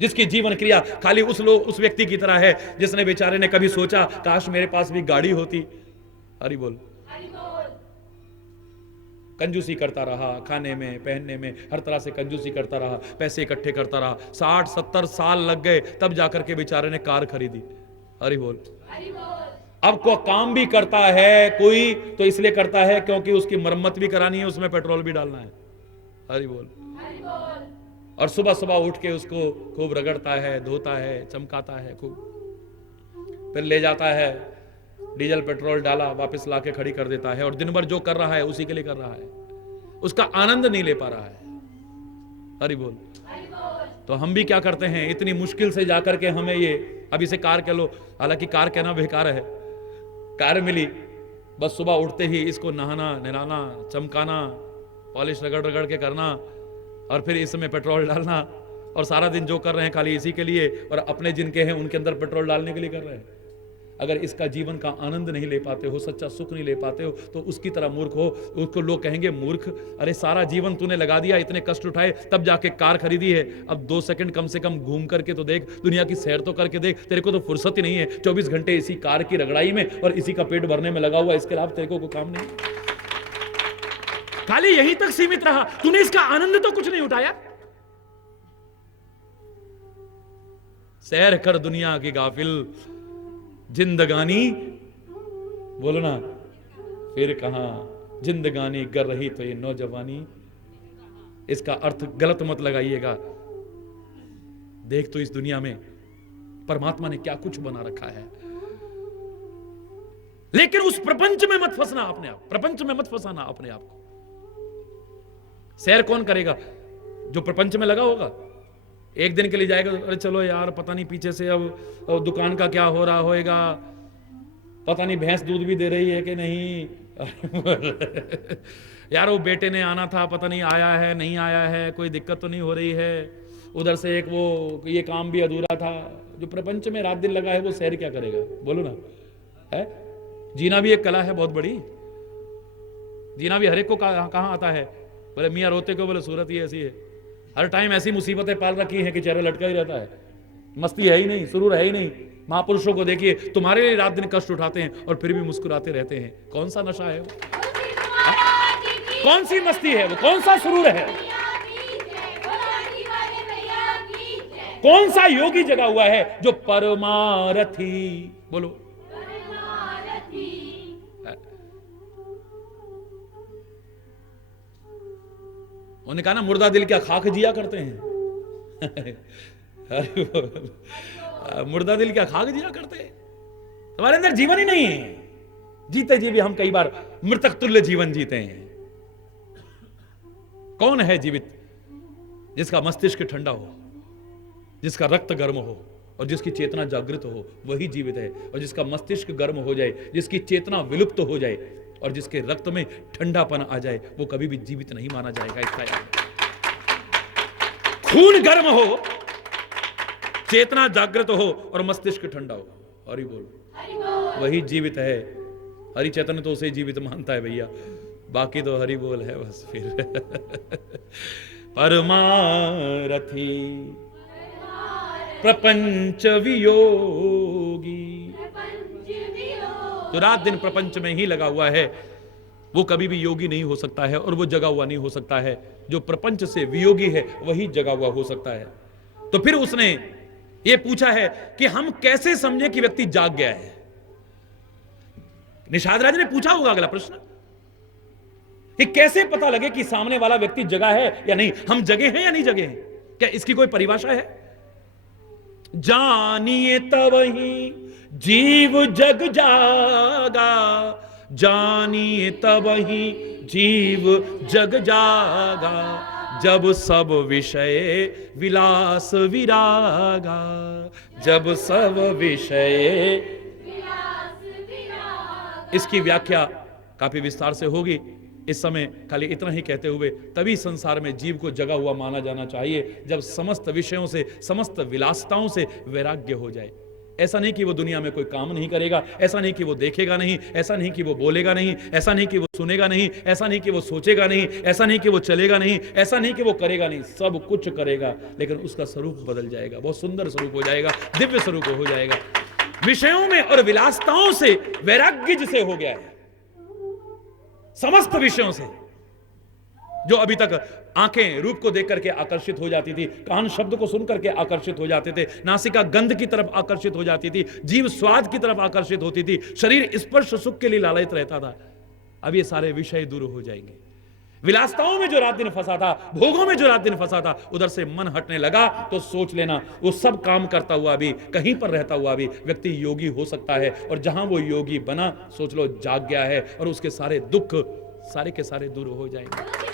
जिसकी जीवन क्रिया खाली उस व्यक्ति की तरह है जिसने बेचारे ने कभी सोचा काश मेरे पास भी गाड़ी होती। हरि बोल। कंजूसी करता रहा, खाने में, पहनने में, हर तरह से कंजूसी करता रहा, पैसे इकट्ठे करता रहा। 60-70 साल लग गए, तब जाकर के बेचारे ने कार खरीदी। हरि बोल। अब को काम भी करता है कोई तो इसलिए करता है क्योंकि उसकी मरम्मत भी करानी है, उसमें पेट्रोल भी डालना है। हरि बोल। और सुबह सुबह उठ के उसको खूब रगड़ता है, धोता है, चमकाता है खूब, फिर ले जाता है, डीजल पेट्रोल डाला, वापस लाके खड़ी कर देता है, और दिन भर जो कर रहा है उसी के लिए कर रहा है, उसका आनंद नहीं ले पा रहा है। हरि बोल। तो हम भी क्या करते हैं, इतनी मुश्किल से जाकर के हमें ये, अब इसे कार कह लो, हालांकि कार कहना बेकार है, कार मिली, बस सुबह उठते ही इसको नहाना, नहलाना, चमकाना, पॉलिश रगड़ रगड़ के करना, और फिर इसमें पेट्रोल डालना, और सारा दिन जो कर रहे हैं खाली इसी के लिए, और अपने जिनके हैं उनके अंदर पेट्रोल डालने के लिए कर रहे हैं। अगर इसका जीवन का आनंद नहीं ले पाते हो, सच्चा सुख नहीं ले पाते हो, तो उसकी तरह मूर्ख हो। उसको लोग कहेंगे मूर्ख, अरे सारा जीवन तूने लगा दिया, इतने कष्ट उठाए, तब जाके कार खरीदी है, अब 2 सेकंड कम से कम घूम करके तो देख, दुनिया की सैर तो करके देख, तेरे को तो फुर्सत ही नहीं है, 24 घंटे इसी कार की रगड़ाई में और इसी का पेट भरने में लगा हुआ, इसके अलावा तेरे को कोई काम नहीं, खाली यहीं तक सीमित रहा, तूने इसका आनंद तो कुछ नहीं उठाया। सैर कर दुनिया की गाफिल, जिंदगानी, बोलो ना, फिर कहां जिंदगानी कर रही तो ये नौजवानी। इसका अर्थ गलत मत लगाइएगा। देख तो इस दुनिया में परमात्मा ने क्या कुछ बना रखा है, लेकिन उस प्रपंच में मत फंसना अपने आप, प्रपंच में मत फंसाना अपने आप को। सैर कौन करेगा? जो प्रपंच में लगा होगा। एक दिन के लिए जाएगा, अरे चलो यार पता नहीं पीछे से अब दुकान का क्या हो रहा होएगा, पता नहीं भैंस दूध भी दे रही है कि नहीं यार वो बेटे ने आना था, पता नहीं आया है नहीं आया है, कोई दिक्कत तो नहीं हो रही है, उधर से एक वो ये काम भी अधूरा था। जो प्रपंच में रात दिन लगा है वो सैर क्या करेगा, बोलो ना। है जीना भी एक कला है बहुत बड़ी, जीना भी हर एक को कहाँ आता है। बोले मियाँ रोते क्यों? बोले सूरत ही ऐसी है, हर टाइम ऐसी मुसीबतें पाल रखी हैं कि चेहरा लटका ही रहता है, मस्ती है ही नहीं, सुरूर है ही नहीं। महापुरुषों को देखिए, तुम्हारे लिए रात दिन कष्ट उठाते हैं और फिर भी मुस्कुराते रहते हैं। कौन सा नशा है वो? कौन सी मस्ती है वो? कौन सा सुरूर है? कौन सा योगी जगा हुआ है जो परमारथी, बोलो उन्होंने कहा ना, मुर्दा दिल क्या खाक जिया करते हैं मुर्दा दिल क्या खाक जिया करते हैं, तुम्हारे अंदर जीवन ही नहीं है। जीते जी भी हम कई बार मृतक तुल्य जीवन जीते हैं। कौन है जीवित? जिसका मस्तिष्क ठंडा हो, जिसका रक्त गर्म हो और जिसकी चेतना जागृत हो, वही जीवित है। और जिसका मस्तिष्क गर्म हो जाए, जिसकी चेतना विलुप्त हो जाए और जिसके रक्त में ठंडापन आ जाए, वो कभी भी जीवित नहीं माना जाएगा। इसका याद, खून गर्म हो, चेतना जागृत हो और मस्तिष्क ठंडा हो, हरि बोल, वही जीवित है। हरि चैतन्य तो उसे जीवित मानता है भैया, बाकी तो हरि बोल है बस। फिर परमारथी प्रपंच वियोगी, जो रात दिन प्रपंच में ही लगा हुआ है वो कभी भी योगी नहीं हो सकता है और वो जगा हुआ नहीं हो सकता है। जो प्रपंच से वियोगी है वही जगा हुआ हो सकता है। तो फिर उसने ये पूछा है कि हम कैसे समझे कि व्यक्ति जाग गया है। निषाद राज ने पूछा होगा अगला प्रश्न कि कैसे पता लगे कि सामने वाला व्यक्ति जगा है या नहीं, हम जगे हैं या नहीं जगे हैं, क्या इसकी कोई परिभाषा है? जानिए तब ही जीव जग जागा, जानिए तब ही जीव जग जागा, जब सब विषय विलास विरागा, जब सब विषय। इसकी व्याख्या काफी विस्तार से होगी, इस समय खाली इतना ही कहते हुए तभी संसार में जीव को जगा हुआ माना जाना चाहिए जब समस्त विषयों से, समस्त विलासिताओं से वैराग्य हो जाए। ऐसा नहीं कि वो दुनिया में कोई काम नहीं करेगा, ऐसा नहीं कि वो देखेगा नहीं, ऐसा नहीं कि वो बोलेगा नहीं, ऐसा नहीं कि वो सुनेगा नहीं, ऐसा नहीं कि वो सोचेगा नहीं, ऐसा नहीं कि वो चलेगा नहीं, ऐसा नहीं कि वो करेगा नहीं, सब कुछ करेगा, लेकिन उसका स्वरूप बदल जाएगा, बहुत सुंदर स्वरूप हो जाएगा, दिव्य स्वरूप हो जाएगा। विषयों में और विलासिताओं से वैराग्य जिसे हो गया है, समस्त विषयों से जो अभी तक आंखें रूप को देख करके आकर्षित हो जाती थी, कान शब्द को सुन करके आकर्षित हो जाते थे, नासिका गंध की तरफ आकर्षित हो जाती थी, जीभ स्वाद की तरफ आकर्षित होती थी, शरीर स्पर्श सुख के लिए लालयित रहता था। अब ये सारे विषय दूर हो जाएंगे। विलासताओं में जो रात दिन फंसा था, भोगों में जो रात दिन फंसा था, उधर से मन हटने लगा तो सोच लेना वो सब काम करता हुआ भी, कहीं पर रहता हुआ भी व्यक्ति योगी हो सकता है। और जहां वो योगी बना, सोच लो जाग गया है और उसके सारे दुख सारे के सारे दूर हो जाएंगे।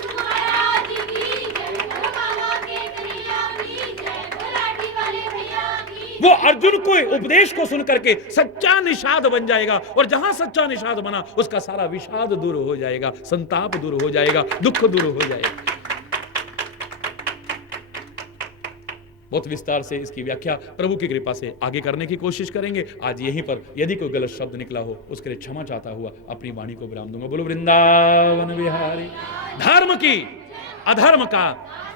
वो अर्जुन को उपदेश को सुन करके सच्चा निषाद बन जाएगा, और जहां सच्चा निषाद बना उसका सारा विषाद दूर हो जाएगा, संताप दूर हो जाएगा, दुख दूर हो जाएगा। बहुत विस्तार से इसकी व्याख्या प्रभु की कृपा से आगे करने की कोशिश करेंगे। आज यहीं पर यदि कोई गलत शब्द निकला हो उसके लिए क्षमा चाहता हुआ अपनी वाणी को विराम दूंगा। बोलो वृंदावन बिहारी। धर्म की, अधर्म का,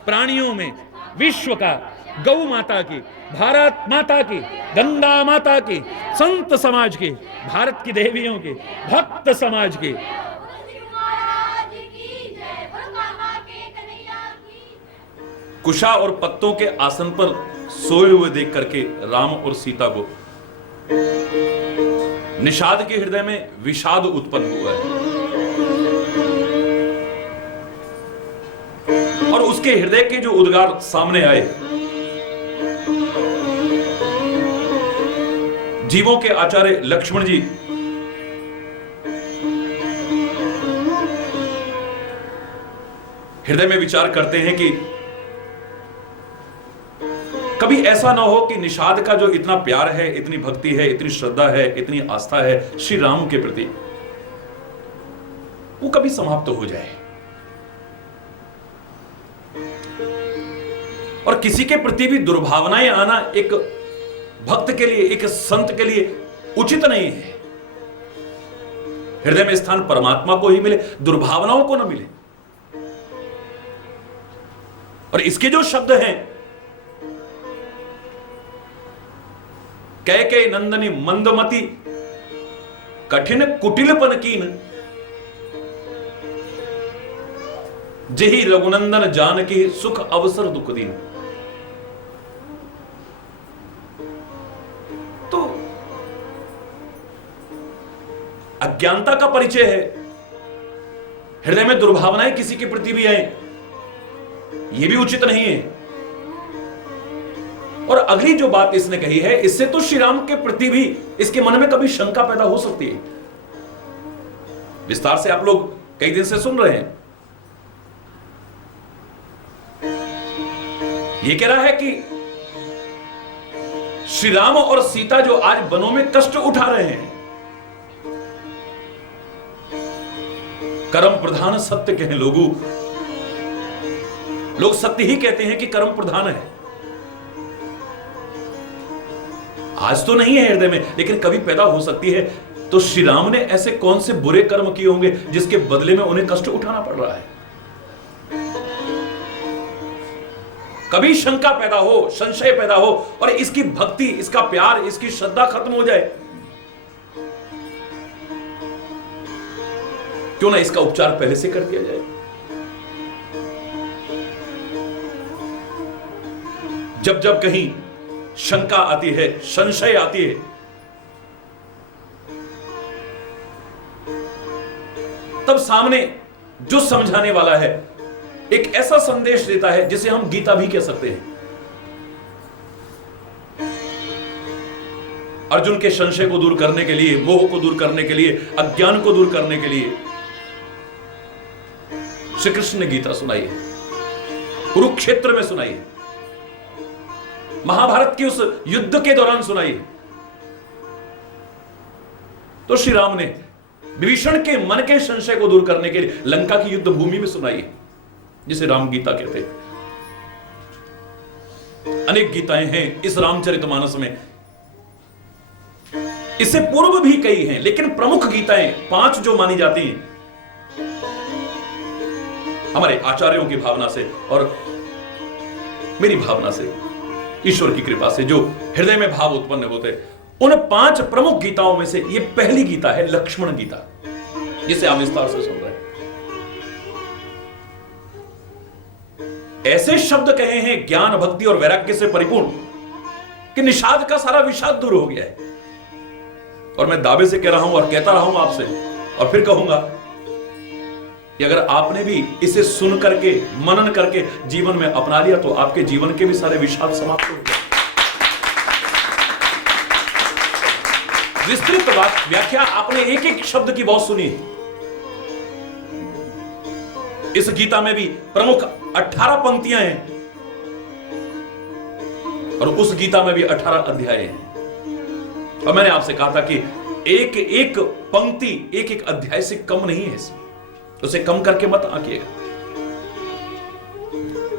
प्राणियों में, विश्व का, गौ माता की, भारत माता की, गंगा माता की, संत समाज की, भारत की देवियों की, भक्त समाज की। कुशा और पत्तों के आसन पर सोए हुए देख करके राम और सीता को निषाद के हृदय में विषाद उत्पन्न हुआ है, और उसके हृदय के जो उद्गार सामने आए, जीवों के आचार्य लक्ष्मण जी हृदय में विचार करते हैं कि कभी ऐसा ना हो कि निषाद का जो इतना प्यार है, इतनी भक्ति है, इतनी श्रद्धा है, इतनी आस्था है श्री राम के प्रति, वो कभी समाप्त हो जाए। और किसी के प्रति भी दुर्भावनाएं आना एक भक्त के लिए, एक संत के लिए उचित नहीं है। हृदय में स्थान परमात्मा को ही मिले, दुर्भावनाओं को न मिले। और इसके जो शब्द हैं, कैके नंदनी मंदमती कठिन कुटिलपन कीन, जेहि रघुनंदन जानकी सुख अवसर दुख दीन। तो अज्ञानता का परिचय है, हृदय में दुर्भावनाएं किसी के प्रति भी आए, यह भी उचित नहीं है। और अगली जो बात इसने कही है, इससे तो श्री राम के प्रति भी इसके मन में कभी शंका पैदा हो सकती है। विस्तार से आप लोग कई दिन से सुन रहे हैं। यह कह रहा है कि श्री राम और सीता जो आज वनों में कष्ट उठा रहे हैं, कर्म प्रधान सत्य कहें लोगों, लोग सत्य ही कहते हैं कि कर्म प्रधान है। आज तो नहीं है हृदय में, लेकिन कभी पैदा हो सकती है। तो श्री राम ने ऐसे कौन से बुरे कर्म किए होंगे जिसके बदले में उन्हें कष्ट उठाना पड़ रहा है? कभी शंका पैदा हो, संशय पैदा हो, और इसकी भक्ति, इसका प्यार, इसकी श्रद्धा खत्म हो जाए, क्यों ना इसका उपचार पहले से कर दिया जाए। जब जब कहीं शंका आती है, संशय आती है, तब सामने जो समझाने वाला है एक ऐसा संदेश देता है जिसे हम गीता भी कह सकते हैं। अर्जुन के संशय को दूर करने के लिए, मोह को दूर करने के लिए, अज्ञान को दूर करने के लिए श्री कृष्ण ने गीता सुनाई है, कुरुक्षेत्र में सुनाई है, महाभारत की उस युद्ध के दौरान सुनाई है। तो श्री राम ने विभीषण के मन के संशय को दूर करने के लिए लंका की युद्ध भूमि में सुनाई है, जिसे राम गीता कहते हैं। अनेक गीताएं हैं इस रामचरितमानस में, इससे पूर्व भी कई हैं, लेकिन प्रमुख गीताएं 5 जो मानी जाती हैं हमारे आचार्यों की भावना से और मेरी भावना से, ईश्वर की कृपा से जो हृदय में भाव उत्पन्न होते, उन 5 प्रमुख गीताओं में से यह पहली गीता है, लक्ष्मण गीता, जिसे आप विस्तार से सुन रहे हैं। ऐसे शब्द कहे हैं ज्ञान भक्ति और वैराग्य से परिपूर्ण कि निषाद का सारा विषाद दूर हो गया है। और मैं दावे से कह रहा हूं और कहता रहा हूं आपसे और फिर कहूंगा कि अगर आपने भी इसे सुन करके मनन करके जीवन में अपना लिया तो आपके जीवन के भी सारे विषाद समाप्त हो गए। विस्तृत व्याख्या आपने एक एक शब्द की बहुत सुनी है। इस गीता में भी प्रमुख 18 पंक्तियां हैं और उस गीता में भी 18 अध्याय हैं। और मैंने आपसे कहा था कि एक एक पंक्ति एक एक अध्याय से कम नहीं है, उसे कम करके मत आंकिएगा।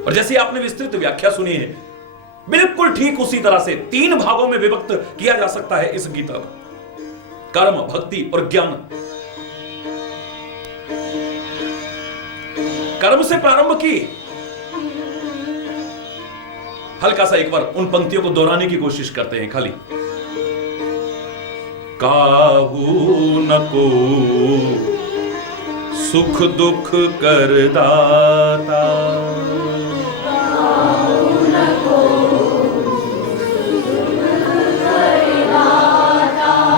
और जैसे आपने विस्तृत व्याख्या सुनी है, बिल्कुल ठीक उसी तरह से 3 भागों में विभक्त किया जा सकता है इस गीता को, कर्म, भक्ति और ज्ञान। कर्म से प्रारंभ की, हल्का सा एक बार उन पंक्तियों को दोहराने की कोशिश करते हैं खाली। काहू न को सुख दुख कर दाता,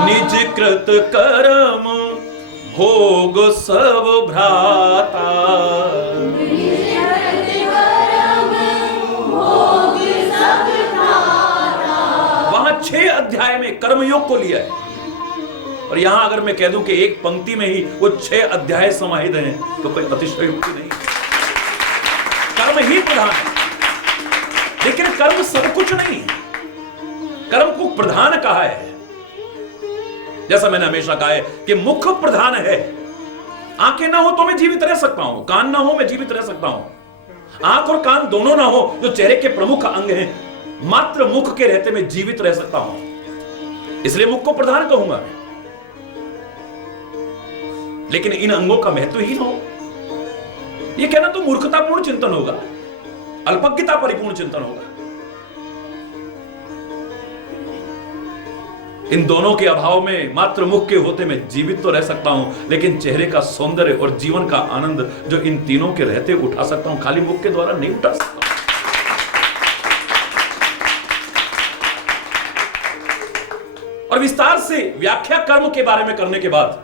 निज कृत कर्म भोग सब भ्राता। वहां 6 अध्याय में कर्मयोग को लिया है और यहां अगर मैं कह दूं कि एक पंक्ति में ही वो 6 अध्याय समाहित हैं तो कोई अतिशयोक्ति नहीं। कर्म ही प्रधान है, लेकिन कर्म सब कुछ नहीं है। कर्म को प्रधान कहा है, जैसा मैंने हमेशा कहा है कि मुख प्रधान है। आंखें ना हो तो मैं जीवित रह सकता हूं, कान ना हो मैं जीवित रह सकता हूं। आंख और कान दोनों ना हो जो चेहरे के प्रमुख अंग हैं, मात्र मुख के रहते मैं जीवित रह सकता हूं, इसलिए मुख को प्रधान कहूंगा। लेकिन इन अंगों का महत्व ही ना हो, यह कहना तो मूर्खतापूर्ण चिंतन होगा, अल्पज्ञता परिपूर्ण चिंतन होगा। इन दोनों के अभाव में मात्र मुख के होते मैं जीवित तो रह सकता हूं, लेकिन चेहरे का सौंदर्य और जीवन का आनंद जो इन तीनों के रहते उठा सकता हूं, खाली मुख के द्वारा नहीं उठा सकता। और विस्तार से व्याख्या कर्म के बारे में करने के बाद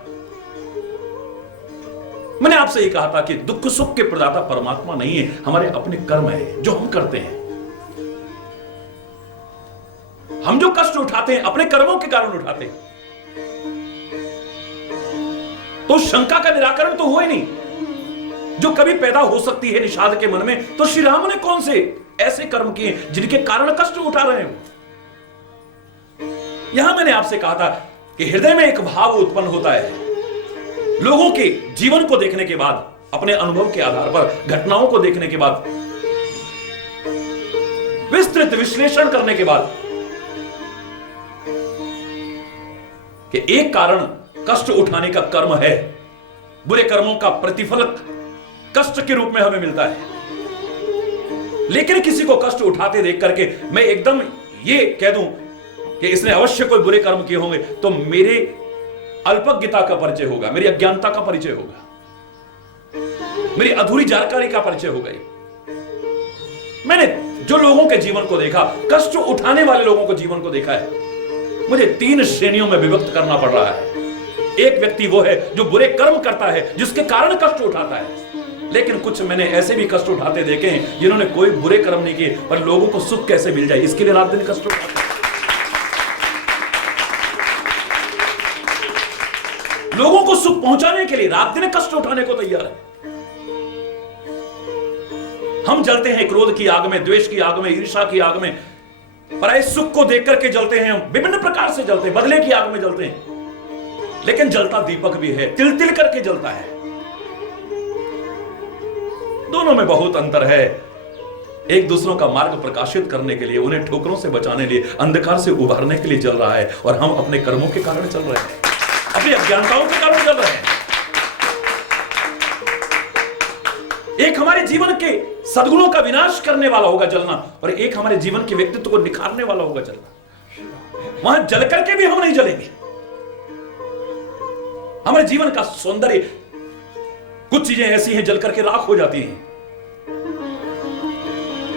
मैंने आपसे ये कहा था कि दुख सुख के प्रदाता परमात्मा नहीं है, हमारे अपने कर्म है जो हम करते हैं। हम जो कष्ट उठाते हैं अपने कर्मों के कारण उठाते हैं। तो शंका का निराकरण तो हुआ ही नहीं जो कभी पैदा हो सकती है निषाद के मन में, तो श्री राम ने कौन से ऐसे कर्म किए जिनके कारण कष्ट उठा रहे हैं। यहां मैंने आपसे कहा था कि हृदय में एक भाव उत्पन्न होता है लोगों के जीवन को देखने के बाद, अपने अनुभव के आधार पर, घटनाओं को देखने के बाद, विस्तृत विश्लेषण करने के बाद, कि एक कारण कष्ट उठाने का कर्म है। बुरे कर्मों का प्रतिफल कष्ट के रूप में हमें मिलता है। लेकिन किसी को कष्ट उठाते देख करके मैं एकदम ये कह दूं कि इसने अवश्य कोई बुरे कर्म किए होंगे, तो मेरे अल्पज्ञता का परिचय होगा, मेरी अज्ञानता का परिचय होगा, मेरी अधूरी जानकारी का परिचय होगा। मैंने जो लोगों के जीवन को देखा, कष्ट उठाने वाले लोगों को जीवन को देखा है, मुझे 3 श्रेणियों में विभक्त करना पड़ रहा है। एक व्यक्ति वो है जो बुरे कर्म करता है, जिसके कारण कष्ट उठाता है। लेकिन कुछ मैंने ऐसे भी कष्ट उठाते देखे हैं जिन्होंने कोई बुरे कर्म नहीं किए, पर लोगों को सुख कैसे मिल जाए इसके लिए रात दिन कष्ट उठाते हैं। लोगों को सुख पहुंचाने के लिए रात दिन कष्ट उठाने को तैयार है। हम जलते हैं क्रोध की आग में, द्वेष की आग में, ईर्ष्या की आग में, पराये सुख को देख करके जलते हैं। हम विभिन्न प्रकार से जलते हैं, बदले की आग में जलते हैं। लेकिन जलता दीपक भी है, तिल तिल करके जलता है। दोनों में बहुत अंतर है। एक दूसरों का मार्ग प्रकाशित करने के लिए, उन्हें ठोकरों से बचाने के लिए, अंधकार से उभारने के लिए जल रहा है, और हम अपने कर्मों के कारण चल रहे हैं, अपनी अज्ञानताओं के कारण चल रहे हैं। एक हमारे जीवन के सद्गुणों का विनाश करने वाला होगा जलना, और एक हमारे जीवन के व्यक्तित्व को निखारने वाला होगा जलना। वहां जल करके भी हम नहीं जलेंगे। हमारे जीवन का सौंदर्य, कुछ चीजें ऐसी हैं जल करके राख हो जाती हैं,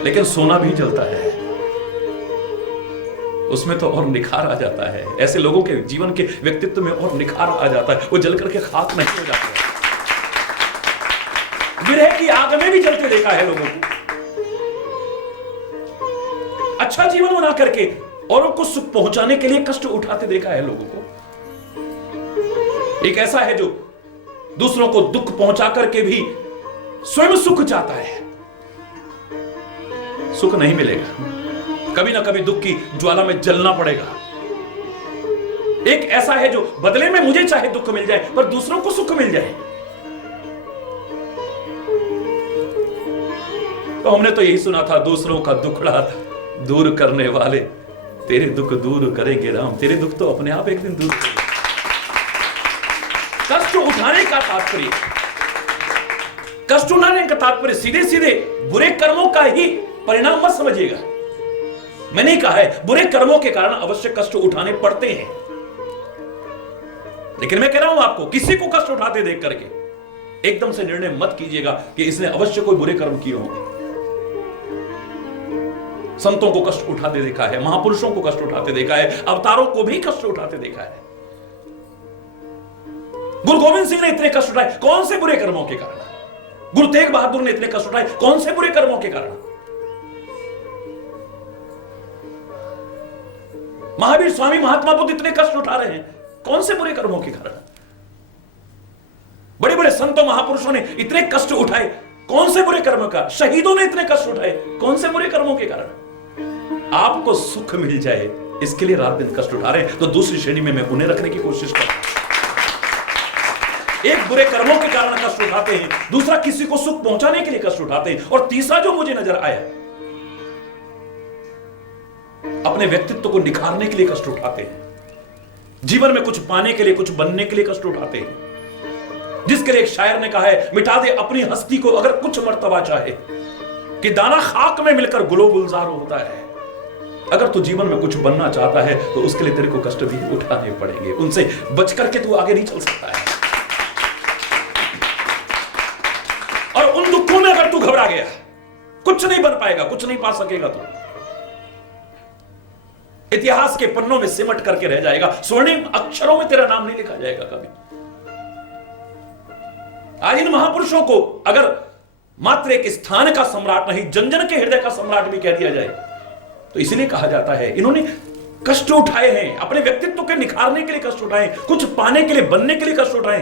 लेकिन सोना भी जलता है, उसमें तो और निखार आ जाता है। ऐसे लोगों के जीवन के व्यक्तित्व में और निखार आ जाता है, वो जल करके खाक नहीं हो जाता है। विरह की आग में भी जलते देखा है लोगों को। अच्छा जीवन बना करके औरों को सुख पहुंचाने के लिए कष्ट उठाते देखा है लोगों को। एक ऐसा है जो दूसरों को दुख पहुंचा करके भी स्वयं सुख चाहता है, सुख नहीं मिलेगा, कभी ना कभी दुख की ज्वाला में जलना पड़ेगा। एक ऐसा है जो बदले में मुझे चाहे दुख मिल जाए पर दूसरों को सुख मिल जाए। तो हमने तो यही सुना था, दूसरों का दुखड़ा दूर करने वाले तेरे दुख दूर करेंगे राम। तेरे दुख तो अपने आप एक दिन दूर करेंगे। कष्ट उठाने का तात्पर्य, कष्ट उठाने का तात्पर्य सीधे सीधे बुरे कर्मों का ही परिणाम मत समझिएगा। मैंने कहा है बुरे कर्मों के कारण अवश्य कष्ट उठाने पड़ते हैं, लेकिन मैं कह रहा हूं आपको, किसी को कष्ट उठाते देख करके एकदम से निर्णय मत कीजिएगा कि इसने अवश्य कोई बुरे कर्म किए होंगे। संतों को कष्ट उठाते देखा है, महापुरुषों को कष्ट उठाते देखा है, अवतारों को भी कष्ट उठाते देखा है। गुरु गोविंद सिंह ने इतने कष्ट उठाए कौन से बुरे कर्मों के कारण? गुरु तेग बहादुर ने इतने कष्ट उठाए कौन से बुरे कर्मों के कारण? महावीर स्वामी महात्मा बुद्ध इतने कष्ट उठा रहे हैं कौन से बुरे कर्मों के कारण? बड़े बड़े संतों महापुरुषों ने इतने कष्ट उठाए कौन से बुरे कर्मों का? शहीदों ने इतने कष्ट उठाए कौन से बुरे कर्मों के कारण? आपको सुख मिल जाए इसके लिए रात दिन कष्ट उठा रहे हैं, तो दूसरी श्रेणी में मैं उन्हें रखने की कोशिश कर रहा हूं। एक बुरे कर्मों के कारण कष्ट उठाते हैं, दूसरा किसी को सुख पहुंचाने के लिए कष्ट उठाते हैं, और तीसरा जो मुझे नजर आया अपने व्यक्तित्व को निखारने के लिए कष्ट उठाते हैं, जीवन में कुछ पाने के लिए, कुछ बनने के लिए कष्ट उठाते हैं। जिसके लिए एक शायर ने कहा है, मिटा दे अपनी हस्ती को अगर कुछ मर्तबा चाहे, कि दाना खाक में मिलकर गुलो गुलजार होता है। अगर तू जीवन में कुछ बनना चाहता है तो उसके लिए तेरे को कष्ट भी उठाने पड़ेंगे, उनसे बच करके तू आगे नहीं चल सकता है। और उन दुखों में अगर तू घबरा गया, कुछ नहीं बन पाएगा, कुछ नहीं पा सकेगा, तो इतिहास के पन्नों में सिमट करके रह जाएगा, स्वर्णिम अक्षरों में तेरा नाम नहीं लिखा जाएगा कभी। आज इन महापुरुषों को अगर मात्र एक स्थान का सम्राट नहीं, जन जन के हृदय का सम्राट भी कह दिया जाए, तो इसलिए कहा जाता है इन्होंने कष्ट उठाए हैं, अपने व्यक्तित्व के निखारने के लिए कष्ट उठाए, कुछ पाने के लिए, बनने के लिए कष्ट उठाए,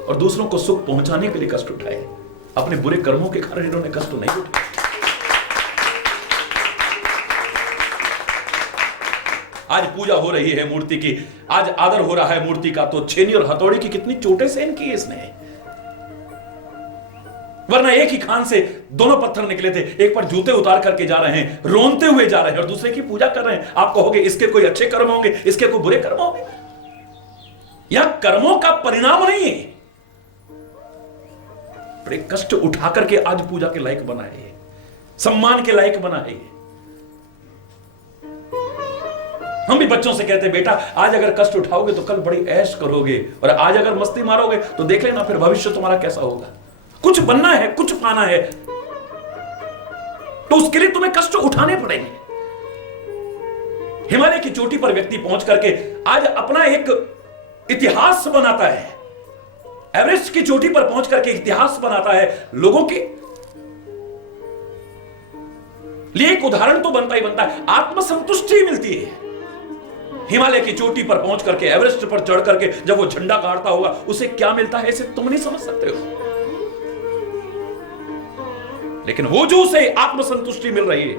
और दूसरों को सुख पहुंचाने के लिए कष्ट उठाए। अपने बुरे कर्मों के कारण इन्होंने कष्ट नहीं उठाए। आज पूजा हो रही है मूर्ति की, आज आदर हो रहा है मूर्ति का, तो छेनी और हथौड़ी की कितनी चोटें सहन की इसने। वरना एक ही खान से दोनों पत्थर निकले थे, एक पर जूते उतार करके जा रहे हैं, रोनते हुए जा रहे हैं, और दूसरे की पूजा कर रहे हैं। आप कहोगे इसके कोई अच्छे कर्म होंगे, इसके कोई बुरे कर्म होंगे। यह कर्मों का परिणाम नहीं है, बड़े कष्ट उठा करके आज पूजा के लायक बनाए, सम्मान के लायक बनाए। हम भी बच्चों से कहते हैं, बेटा आज अगर कष्ट उठाओगे तो कल बड़ी ऐश करोगे, और आज अगर मस्ती मारोगे तो देख लेना फिर भविष्य तुम्हारा कैसा होगा। कुछ बनना है, कुछ पाना है, तो उसके लिए तुम्हें कष्ट उठाने पड़ेंगे। हिमालय की चोटी पर व्यक्ति पहुंच करके आज अपना एक इतिहास बनाता है, एवरेस्ट की चोटी पर पहुंच करके इतिहास बनाता है, लोगों के लिए एक उदाहरण तो बनता ही बनता है, आत्मसंतुष्टि मिलती है। हिमालय की चोटी पर पहुंच करके, एवरेस्ट पर चढ़ करके जब वो झंडा गाड़ता होगा, उसे क्या मिलता है इसे तुम नहीं समझ सकते हो, लेकिन वो जो उसे आत्मसंतुष्टि मिल रही है,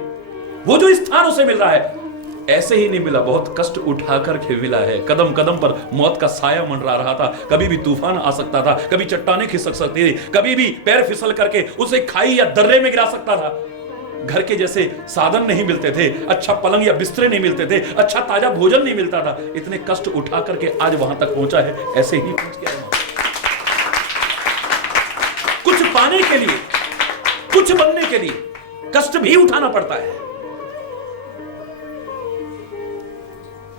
वो जो स्थान उसे मिल रहा है, ऐसे ही नहीं मिला, बहुत कष्ट उठा करके मिला है। कदम कदम पर मौत का साया मंडरा रहा था, कभी भी तूफान आ सकता था, कभी चट्टानें खिसक सकती थी, कभी भी पैर फिसल करके उसे खाई या दर्रे में गिरा सकता था। घर के जैसे साधन नहीं मिलते थे, अच्छा पलंग या बिस्तरे नहीं मिलते थे, अच्छा ताजा भोजन नहीं मिलता था। इतने कष्ट उठा करके आज वहां तक पहुंचा है, ऐसे ही पहुंच गया है। कुछ पाने के लिए, कुछ बनने के लिए कष्ट भी उठाना पड़ता है।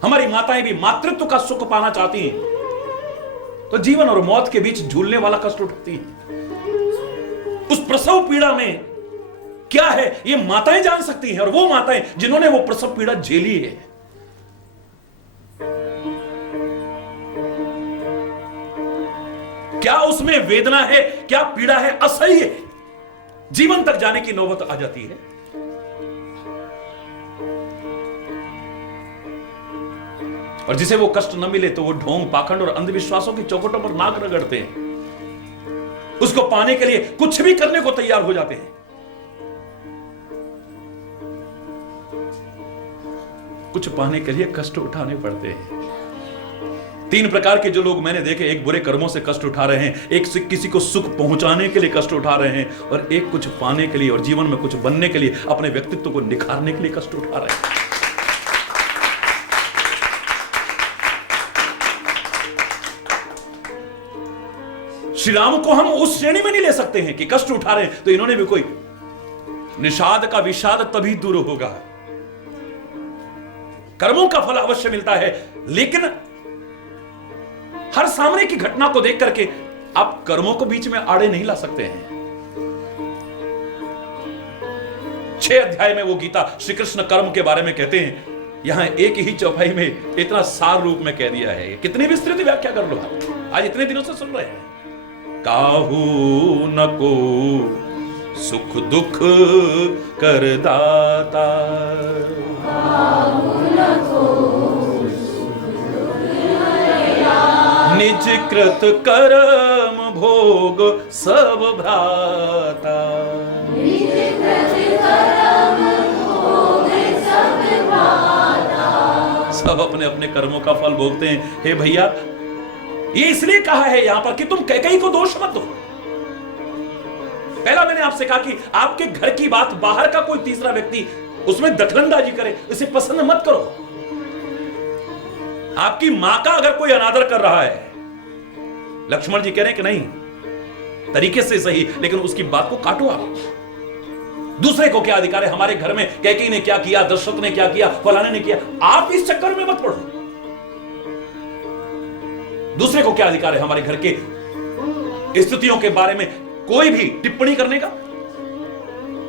हमारी माताएं भी मातृत्व का सुख पाना चाहती हैं, तो जीवन और मौत के बीच झूलने वाला कष्ट उठाती हैं। उस प्रसव पीड़ा में क्या है ये माताएं जान सकती हैं, और वो माताएं जिन्होंने वो प्रसव पीड़ा झेली है। क्या उसमें वेदना है, क्या पीड़ा है, असह्य है, जीवन तक जाने की नौबत आ जाती है। और जिसे वो कष्ट न मिले तो वो ढोंग, पाखंड और अंधविश्वासों की चौखटों पर नाक रगड़ते हैं। उसको पाने के लिए कुछ भी करने को तैयार हो जाते हैं। कुछ पाने के लिए कष्ट उठाने पड़ते हैं। 3 प्रकार के जो लोग मैंने देखे, एक बुरे कर्मों से कष्ट उठा रहे हैं, एक किसी को सुख पहुंचाने के लिए कष्ट उठा रहे हैं, और एक कुछ पाने के लिए और जीवन में कुछ बनने के लिए, अपने व्यक्तित्व को निखारने के लिए कष्ट उठा रहे हैं। श्री राम को हम उस श्रेणी में नहीं ले सकते हैं कि कष्ट उठा रहे हैं तो इन्होंने भी कोई निषाद का विषाद तभी दूर होगा। कर्मों का फल अवश्य मिलता है, लेकिन हर सामने की घटना को देख करके आप कर्मों को बीच में आड़े नहीं ला सकते हैं। 6 अध्याय में वो गीता श्री कृष्ण कर्म के बारे में कहते हैं, यहां एक ही चौपाई में इतना सार रूप में कह दिया है। कितनी विस्तृत व्याख्या कर लो आप, आज इतने दिनों से सुन रहे हैं। काहू न को सुख दुख कर दाता, निज कृत कर्म भोग सब भ्राता। सब अपने अपने कर्मों का फल भोगते हैं। हे भैया, ये इसलिए कहा है यहां पर कि तुम कैकेयी को दोष मत दो। पहला मैंने आपसे कहा कि आपके घर की बात बाहर का कोई तीसरा व्यक्ति उसमें दखलंदाजी करे, इसे पसंद मत करो। आपकी मां का अगर कोई अनादर कर रहा है, लक्ष्मण जी कह रहे हैं कि नहीं, तरीके से सही, लेकिन उसकी बात को काटो आप। दूसरे को क्या अधिकार है? हमारे घर में कैकेयी ने क्या किया, दशरथ ने क्या किया, फलाने ने किया, आप इस चक्कर में मत पड़ो। दूसरे को क्या अधिकार है हमारे घर के स्थितियों के बारे में कोई भी टिप्पणी करने का?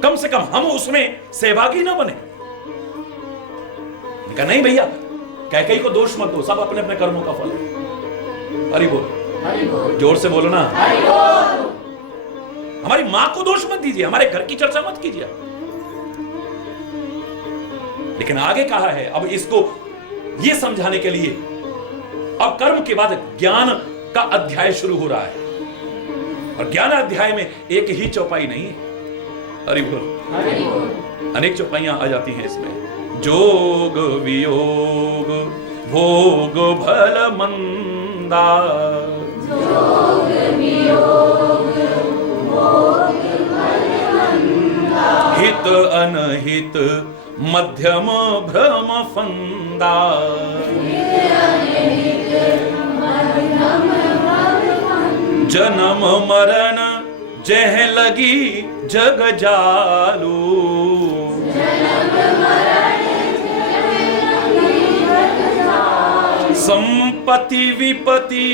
कम से कम हम उसमें सहभागी ना बने। कहा नहीं भैया, कैकेयी को दोष मत दो, सब अपने अपने कर्मों का फल है। हरि बोल, जोर से बोलो ना। हमारी मां को दोष मत दीजिए, हमारे घर की चर्चा मत कीजिए। लेकिन आगे कहा है, अब इसको यह समझाने के लिए अब कर्म के बाद ज्ञान का अध्याय शुरू हो रहा है। और ज्ञान अध्याय में एक ही चौपाई नहीं है, हरि बोल, अनेक चौपाइयां आ जाती हैं इसमें। जोग वियोग भोग भल मंदा, जोग वियोग भोग भल मंदा, हित अनहित मध्यम भ्रम फंदा, जन्म मरण जह लगी जग जालू, संपत्ति विपत्ति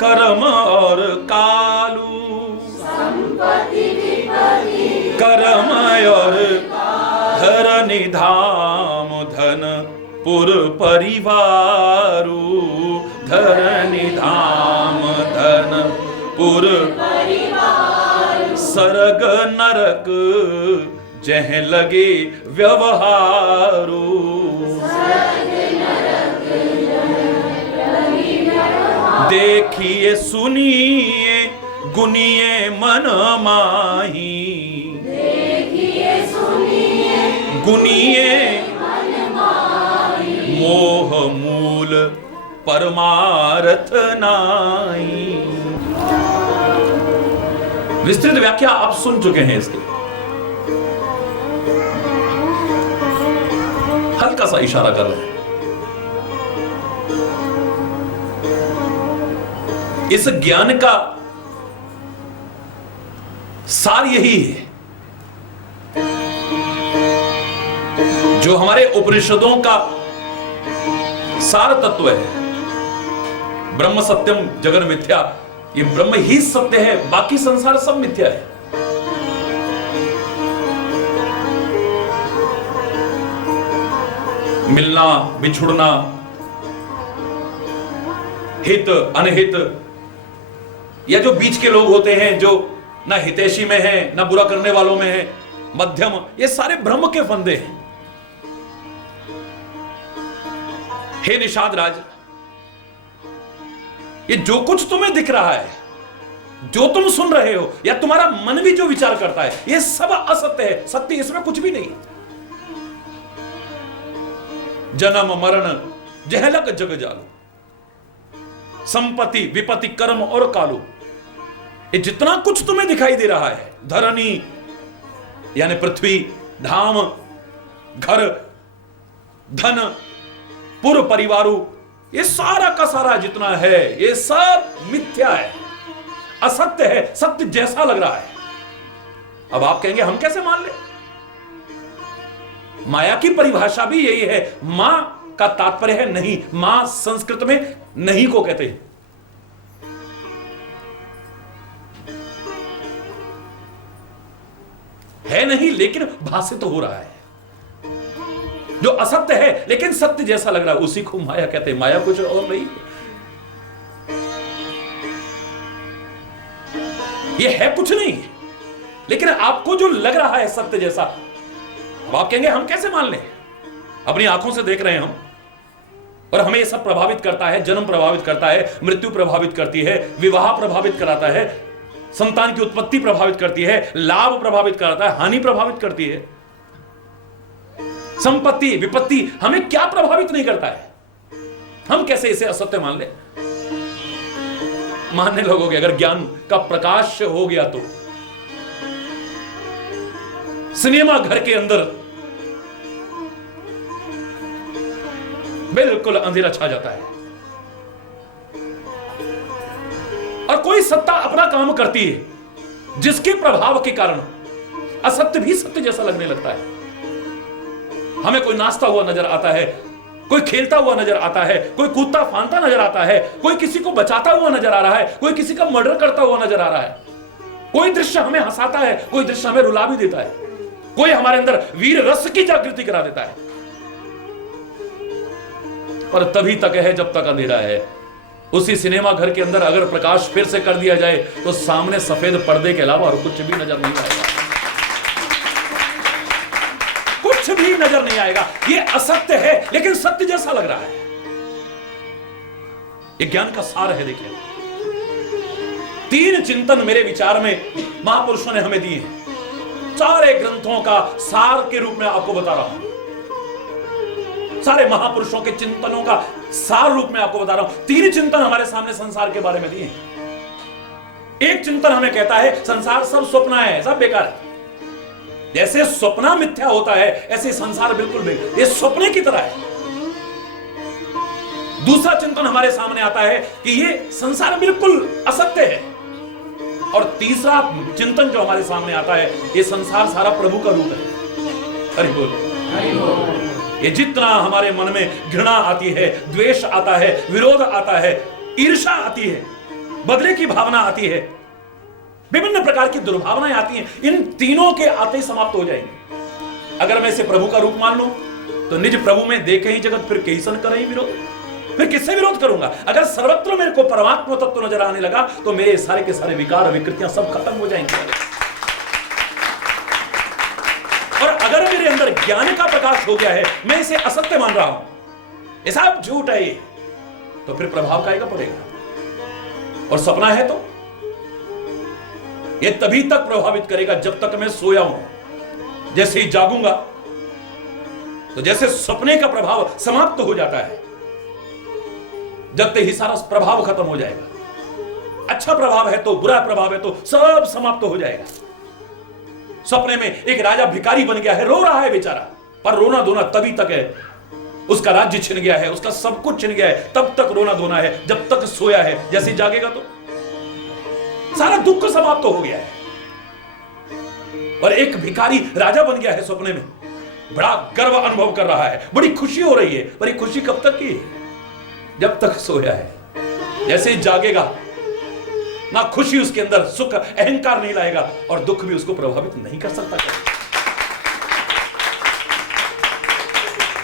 कर्म और कालू, कर्म और धर निधाम धन पुर परिवारू, धर निधाम धन पुर सरग नरक जह लगे व्यवहारू, देखिए सुनिए गुनिए मन माही, गुनिए मोह मूल परमार्थ नाई। विस्तृत व्याख्या आप सुन चुके हैं इसके, हल्का सा इशारा कर रहे हैं। इस ज्ञान का सार यही है जो हमारे उपनिषदों का सार तत्व है। ब्रह्म सत्यम जगन मिथ्या, ये ब्रह्म ही सत्य है, बाकी संसार सब मिथ्या है। मिलना बिछुड़ना, हित अनहित, या जो बीच के लोग होते हैं जो ना हितैषी में है ना बुरा करने वालों में है, मध्यम, ये सारे ब्रह्म के फंदे हैं। हे निषाद राज, ये जो कुछ तुम्हें दिख रहा है, जो तुम सुन रहे हो, या तुम्हारा मन भी जो विचार करता है, ये सब असत्य है। सत्य इसमें कुछ भी नहीं। जन्म मरण जहलक जग जालू, संपत्ति विपत्ति कर्म और कालू, ये जितना कुछ तुम्हें दिखाई दे रहा है, धरणी यानी पृथ्वी, धाम, घर, धन, पुर परिवारू, ये सारा का सारा जितना है, ये सब मिथ्या है, असत्य है, सत्य जैसा लग रहा है। अब आप कहेंगे हम कैसे मान ले? माया की परिभाषा भी यही है। मां का तात्पर्य है नहीं। मां संस्कृत में नहीं को कहते हैं। है नहीं लेकिन भाषित तो हो रहा है। जो असत्य है लेकिन सत्य जैसा लग रहा है, उसी को माया कहते हैं। माया कुछ और नहीं, ये है कुछ नहीं, लेकिन आपको जो लग रहा है सत्य जैसा, अब आप कहेंगे हम कैसे मान लें? अपनी आंखों से देख रहे हैं हम, और हमें ये सब प्रभावित करता है। जन्म प्रभावित करता है, मृत्यु प्रभावित करती है, विवाह प्रभावित कराता है, संतान की उत्पत्ति प्रभावित करती है, लाभ प्रभावित कराता है, हानि प्रभावित करती है, संपत्ति विपत्ति हमें क्या प्रभावित नहीं करता है? हम कैसे इसे असत्य मान ले? मानने लगोगे अगर ज्ञान का प्रकाश हो गया तो सिनेमा घर के अंदर बिल्कुल अंधेरा छा जाता है, और कोई सत्ता अपना काम करती है जिसके प्रभाव के कारण असत्य भी सत्य जैसा लगने लगता है। हमें कोई नाचता हुआ नजर आता है, कोई खेलता हुआ नजर आता है, कोई कूदता फांदता नजर आता है, कोई किसी को बचाता हुआ नजर आ रहा है, कोई किसी का मर्डर करता हुआ नजर आ रहा है। कोई दृश्य हमें हंसाता है, कोई दृश्य हमें रुला भी देता है, कोई हमारे अंदर वीर रस की जागृति करा देता है। पर तभी तक है जब तक अंधेरा है। उसी सिनेमा घर के अंदर अगर प्रकाश फिर से कर दिया जाए तो सामने सफेद पर्दे के अलावा और कुछ भी नजर नहीं आएगा, कुछ भी नजर नहीं आएगा। ये असत्य है लेकिन सत्य जैसा लग रहा है। ये ज्ञान का सार है। देखिए, 3 चिंतन मेरे विचार में महापुरुषों ने हमें दिए हैं। सारे ग्रंथों का सार के रूप में आपको बता रहा हूं, सारे महापुरुषों के चिंतनों का सार रूप में आपको बता रहा हूं। 3 चिंतन हमारे सामने संसार के बारे में दिए हैं। एक चिंतन हमें कहता है संसार सब स्वप्न है, सब बेकार है। जैसे स्वप्न मिथ्या होता है ऐसे संसार बिल्कुल बेकार, ये स्वप्न की तरह है। दूसरा चिंतन हमारे सामने आता है कि ये संसार बिल्कुल असत्य है। और तीसरा चिंतन जो हमारे सामने आता है, ये संसार सारा प्रभु का रूप है। हरि बोल। ये जितना हमारे मन में घृणा आती है, द्वेष आता है, विरोध आता है, ईर्ष्या आती है, बदले की भावना आती है, विभिन्न प्रकार की दुर्भावनाएं आती हैं, इन तीनों के आते ही समाप्त हो जाएंगे। अगर मैं इसे प्रभु का रूप मान लूं तो निज प्रभु में देखे ही जगत, फिर कैसन करे विरोध, फिर किससे विरोध करूंगा? अगर सर्वत्र मेरे को परमात्मा तत्व नजर आने लगा तो मेरे सारे के सारे विकार विकृतियां सब खत्म हो जाएंगे। और अगर मेरे अंदर ज्ञान का प्रकाश हो गया है, मैं इसे असत्य मान रहा हूं, ये सब झूठ है ये, तो फिर प्रभाव काहेगा पड़ेगा। और सपना है तो ये तभी तक प्रभावित करेगा जब तक मैं सोया हूं। जैसे ही जागूंगा तो जैसे सपने का प्रभाव समाप्त हो जाता है, जगते ही सारा प्रभाव खत्म हो जाएगा। अच्छा प्रभाव है तो, बुरा प्रभाव है तो सब समाप्त हो जाएगा। सपने में एक राजा भिखारी बन गया है, रो रहा है बेचारा, पर रोना धोना तभी तक है। उसका राज्य छिन गया है, उसका सब कुछ छिन गया है, तब तक रोना धोना है जब तक सोया है। जैसे ही जागेगा तो सारा दुख समाप्त हो गया है। और एक भिखारी राजा बन गया है सपने में, बड़ा गर्व अनुभव कर रहा है, बड़ी खुशी हो रही है, पर ये खुशी कब तक की है? जब तक सोया है। जैसे ही जागेगा ना खुशी उसके अंदर सुख अहंकार नहीं लाएगा, और दुख भी उसको प्रभावित नहीं कर सकता।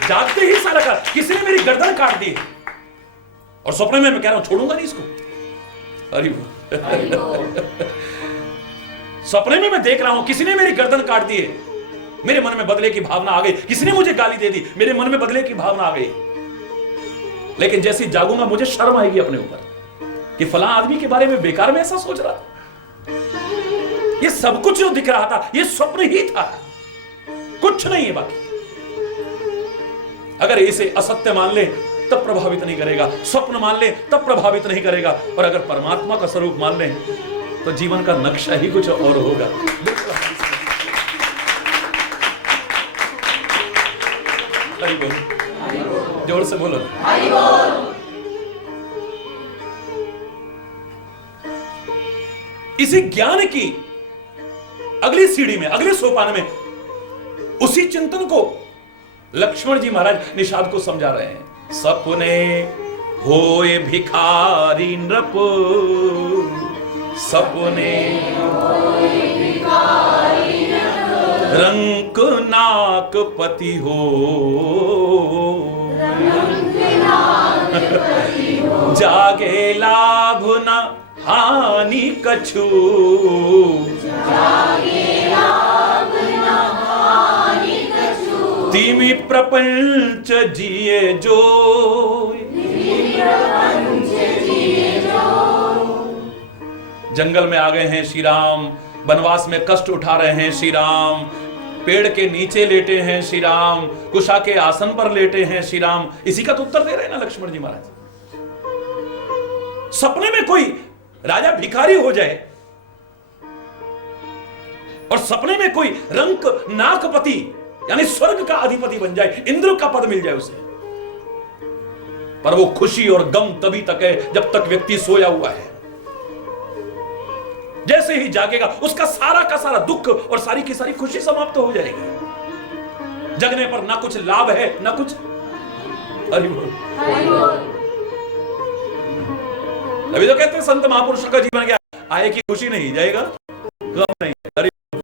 जागते ही सारा का किसी ने मेरी गर्दन काट दी और सपने में मैं कह रहा हूं छोड़ूंगा नहीं इसको। अरे सपने में मैं देख रहा हूं किसी ने मेरी गर्दन काट दी है, मेरे मन में बदले की भावना आ गई। किसी ने मुझे गाली दे दी, मेरे मन में बदले की भावना आ गई। लेकिन जैसे जागूंगा मुझे शर्म आएगी अपने ऊपर कि फलां आदमी के बारे में बेकार में ऐसा सोच रहा था। ये सब कुछ जो दिख रहा था ये स्वप्न ही था, कुछ नहीं है बाकी। अगर इसे असत्य मान ले तब प्रभावित नहीं करेगा, स्वप्न मान ले तब प्रभावित नहीं करेगा, और अगर परमात्मा का स्वरूप मान ले तो जीवन का नक्शा ही कुछ और होगा। हरि बोल, जोर से बोलो हरि बोल। इसी ज्ञान की अगली सीढ़ी में, अगले सोपान में, उसी चिंतन को लक्ष्मण जी महाराज निषाद को समझा रहे हैं। सपने होए भिखारी नृप, सपने रंक नाक पति हो, जागे लाभ न हानि कछु, तिमि प्रपंच जिए जो। जंगल में आ गए हैं श्री राम, वनवास में कष्ट उठा रहे हैं श्री राम, पेड़ के नीचे लेटे हैं श्री राम, कुशा के आसन पर लेटे हैं श्री राम। इसी का तो उत्तर दे रहे हैं ना लक्ष्मण जी महाराज। सपने में कोई राजा भिखारी हो जाए और सपने में कोई रंक नाकपति यानी स्वर्ग का अधिपति बन जाए, इंद्र का पद मिल जाए उसे, पर वो खुशी और गम तभी तक है जब तक व्यक्ति सोया हुआ है। जैसे ही जागेगा उसका सारा का सारा दुख और सारी की सारी खुशी समाप्त हो जाएगी। जगने पर ना कुछ लाभ है ना कुछ। हरि बोल। अभी तो कहते हैं संत महापुरुषों का जीवन क्या, आए की खुशी नहीं, जाएगा गम नहीं। हरि बोल।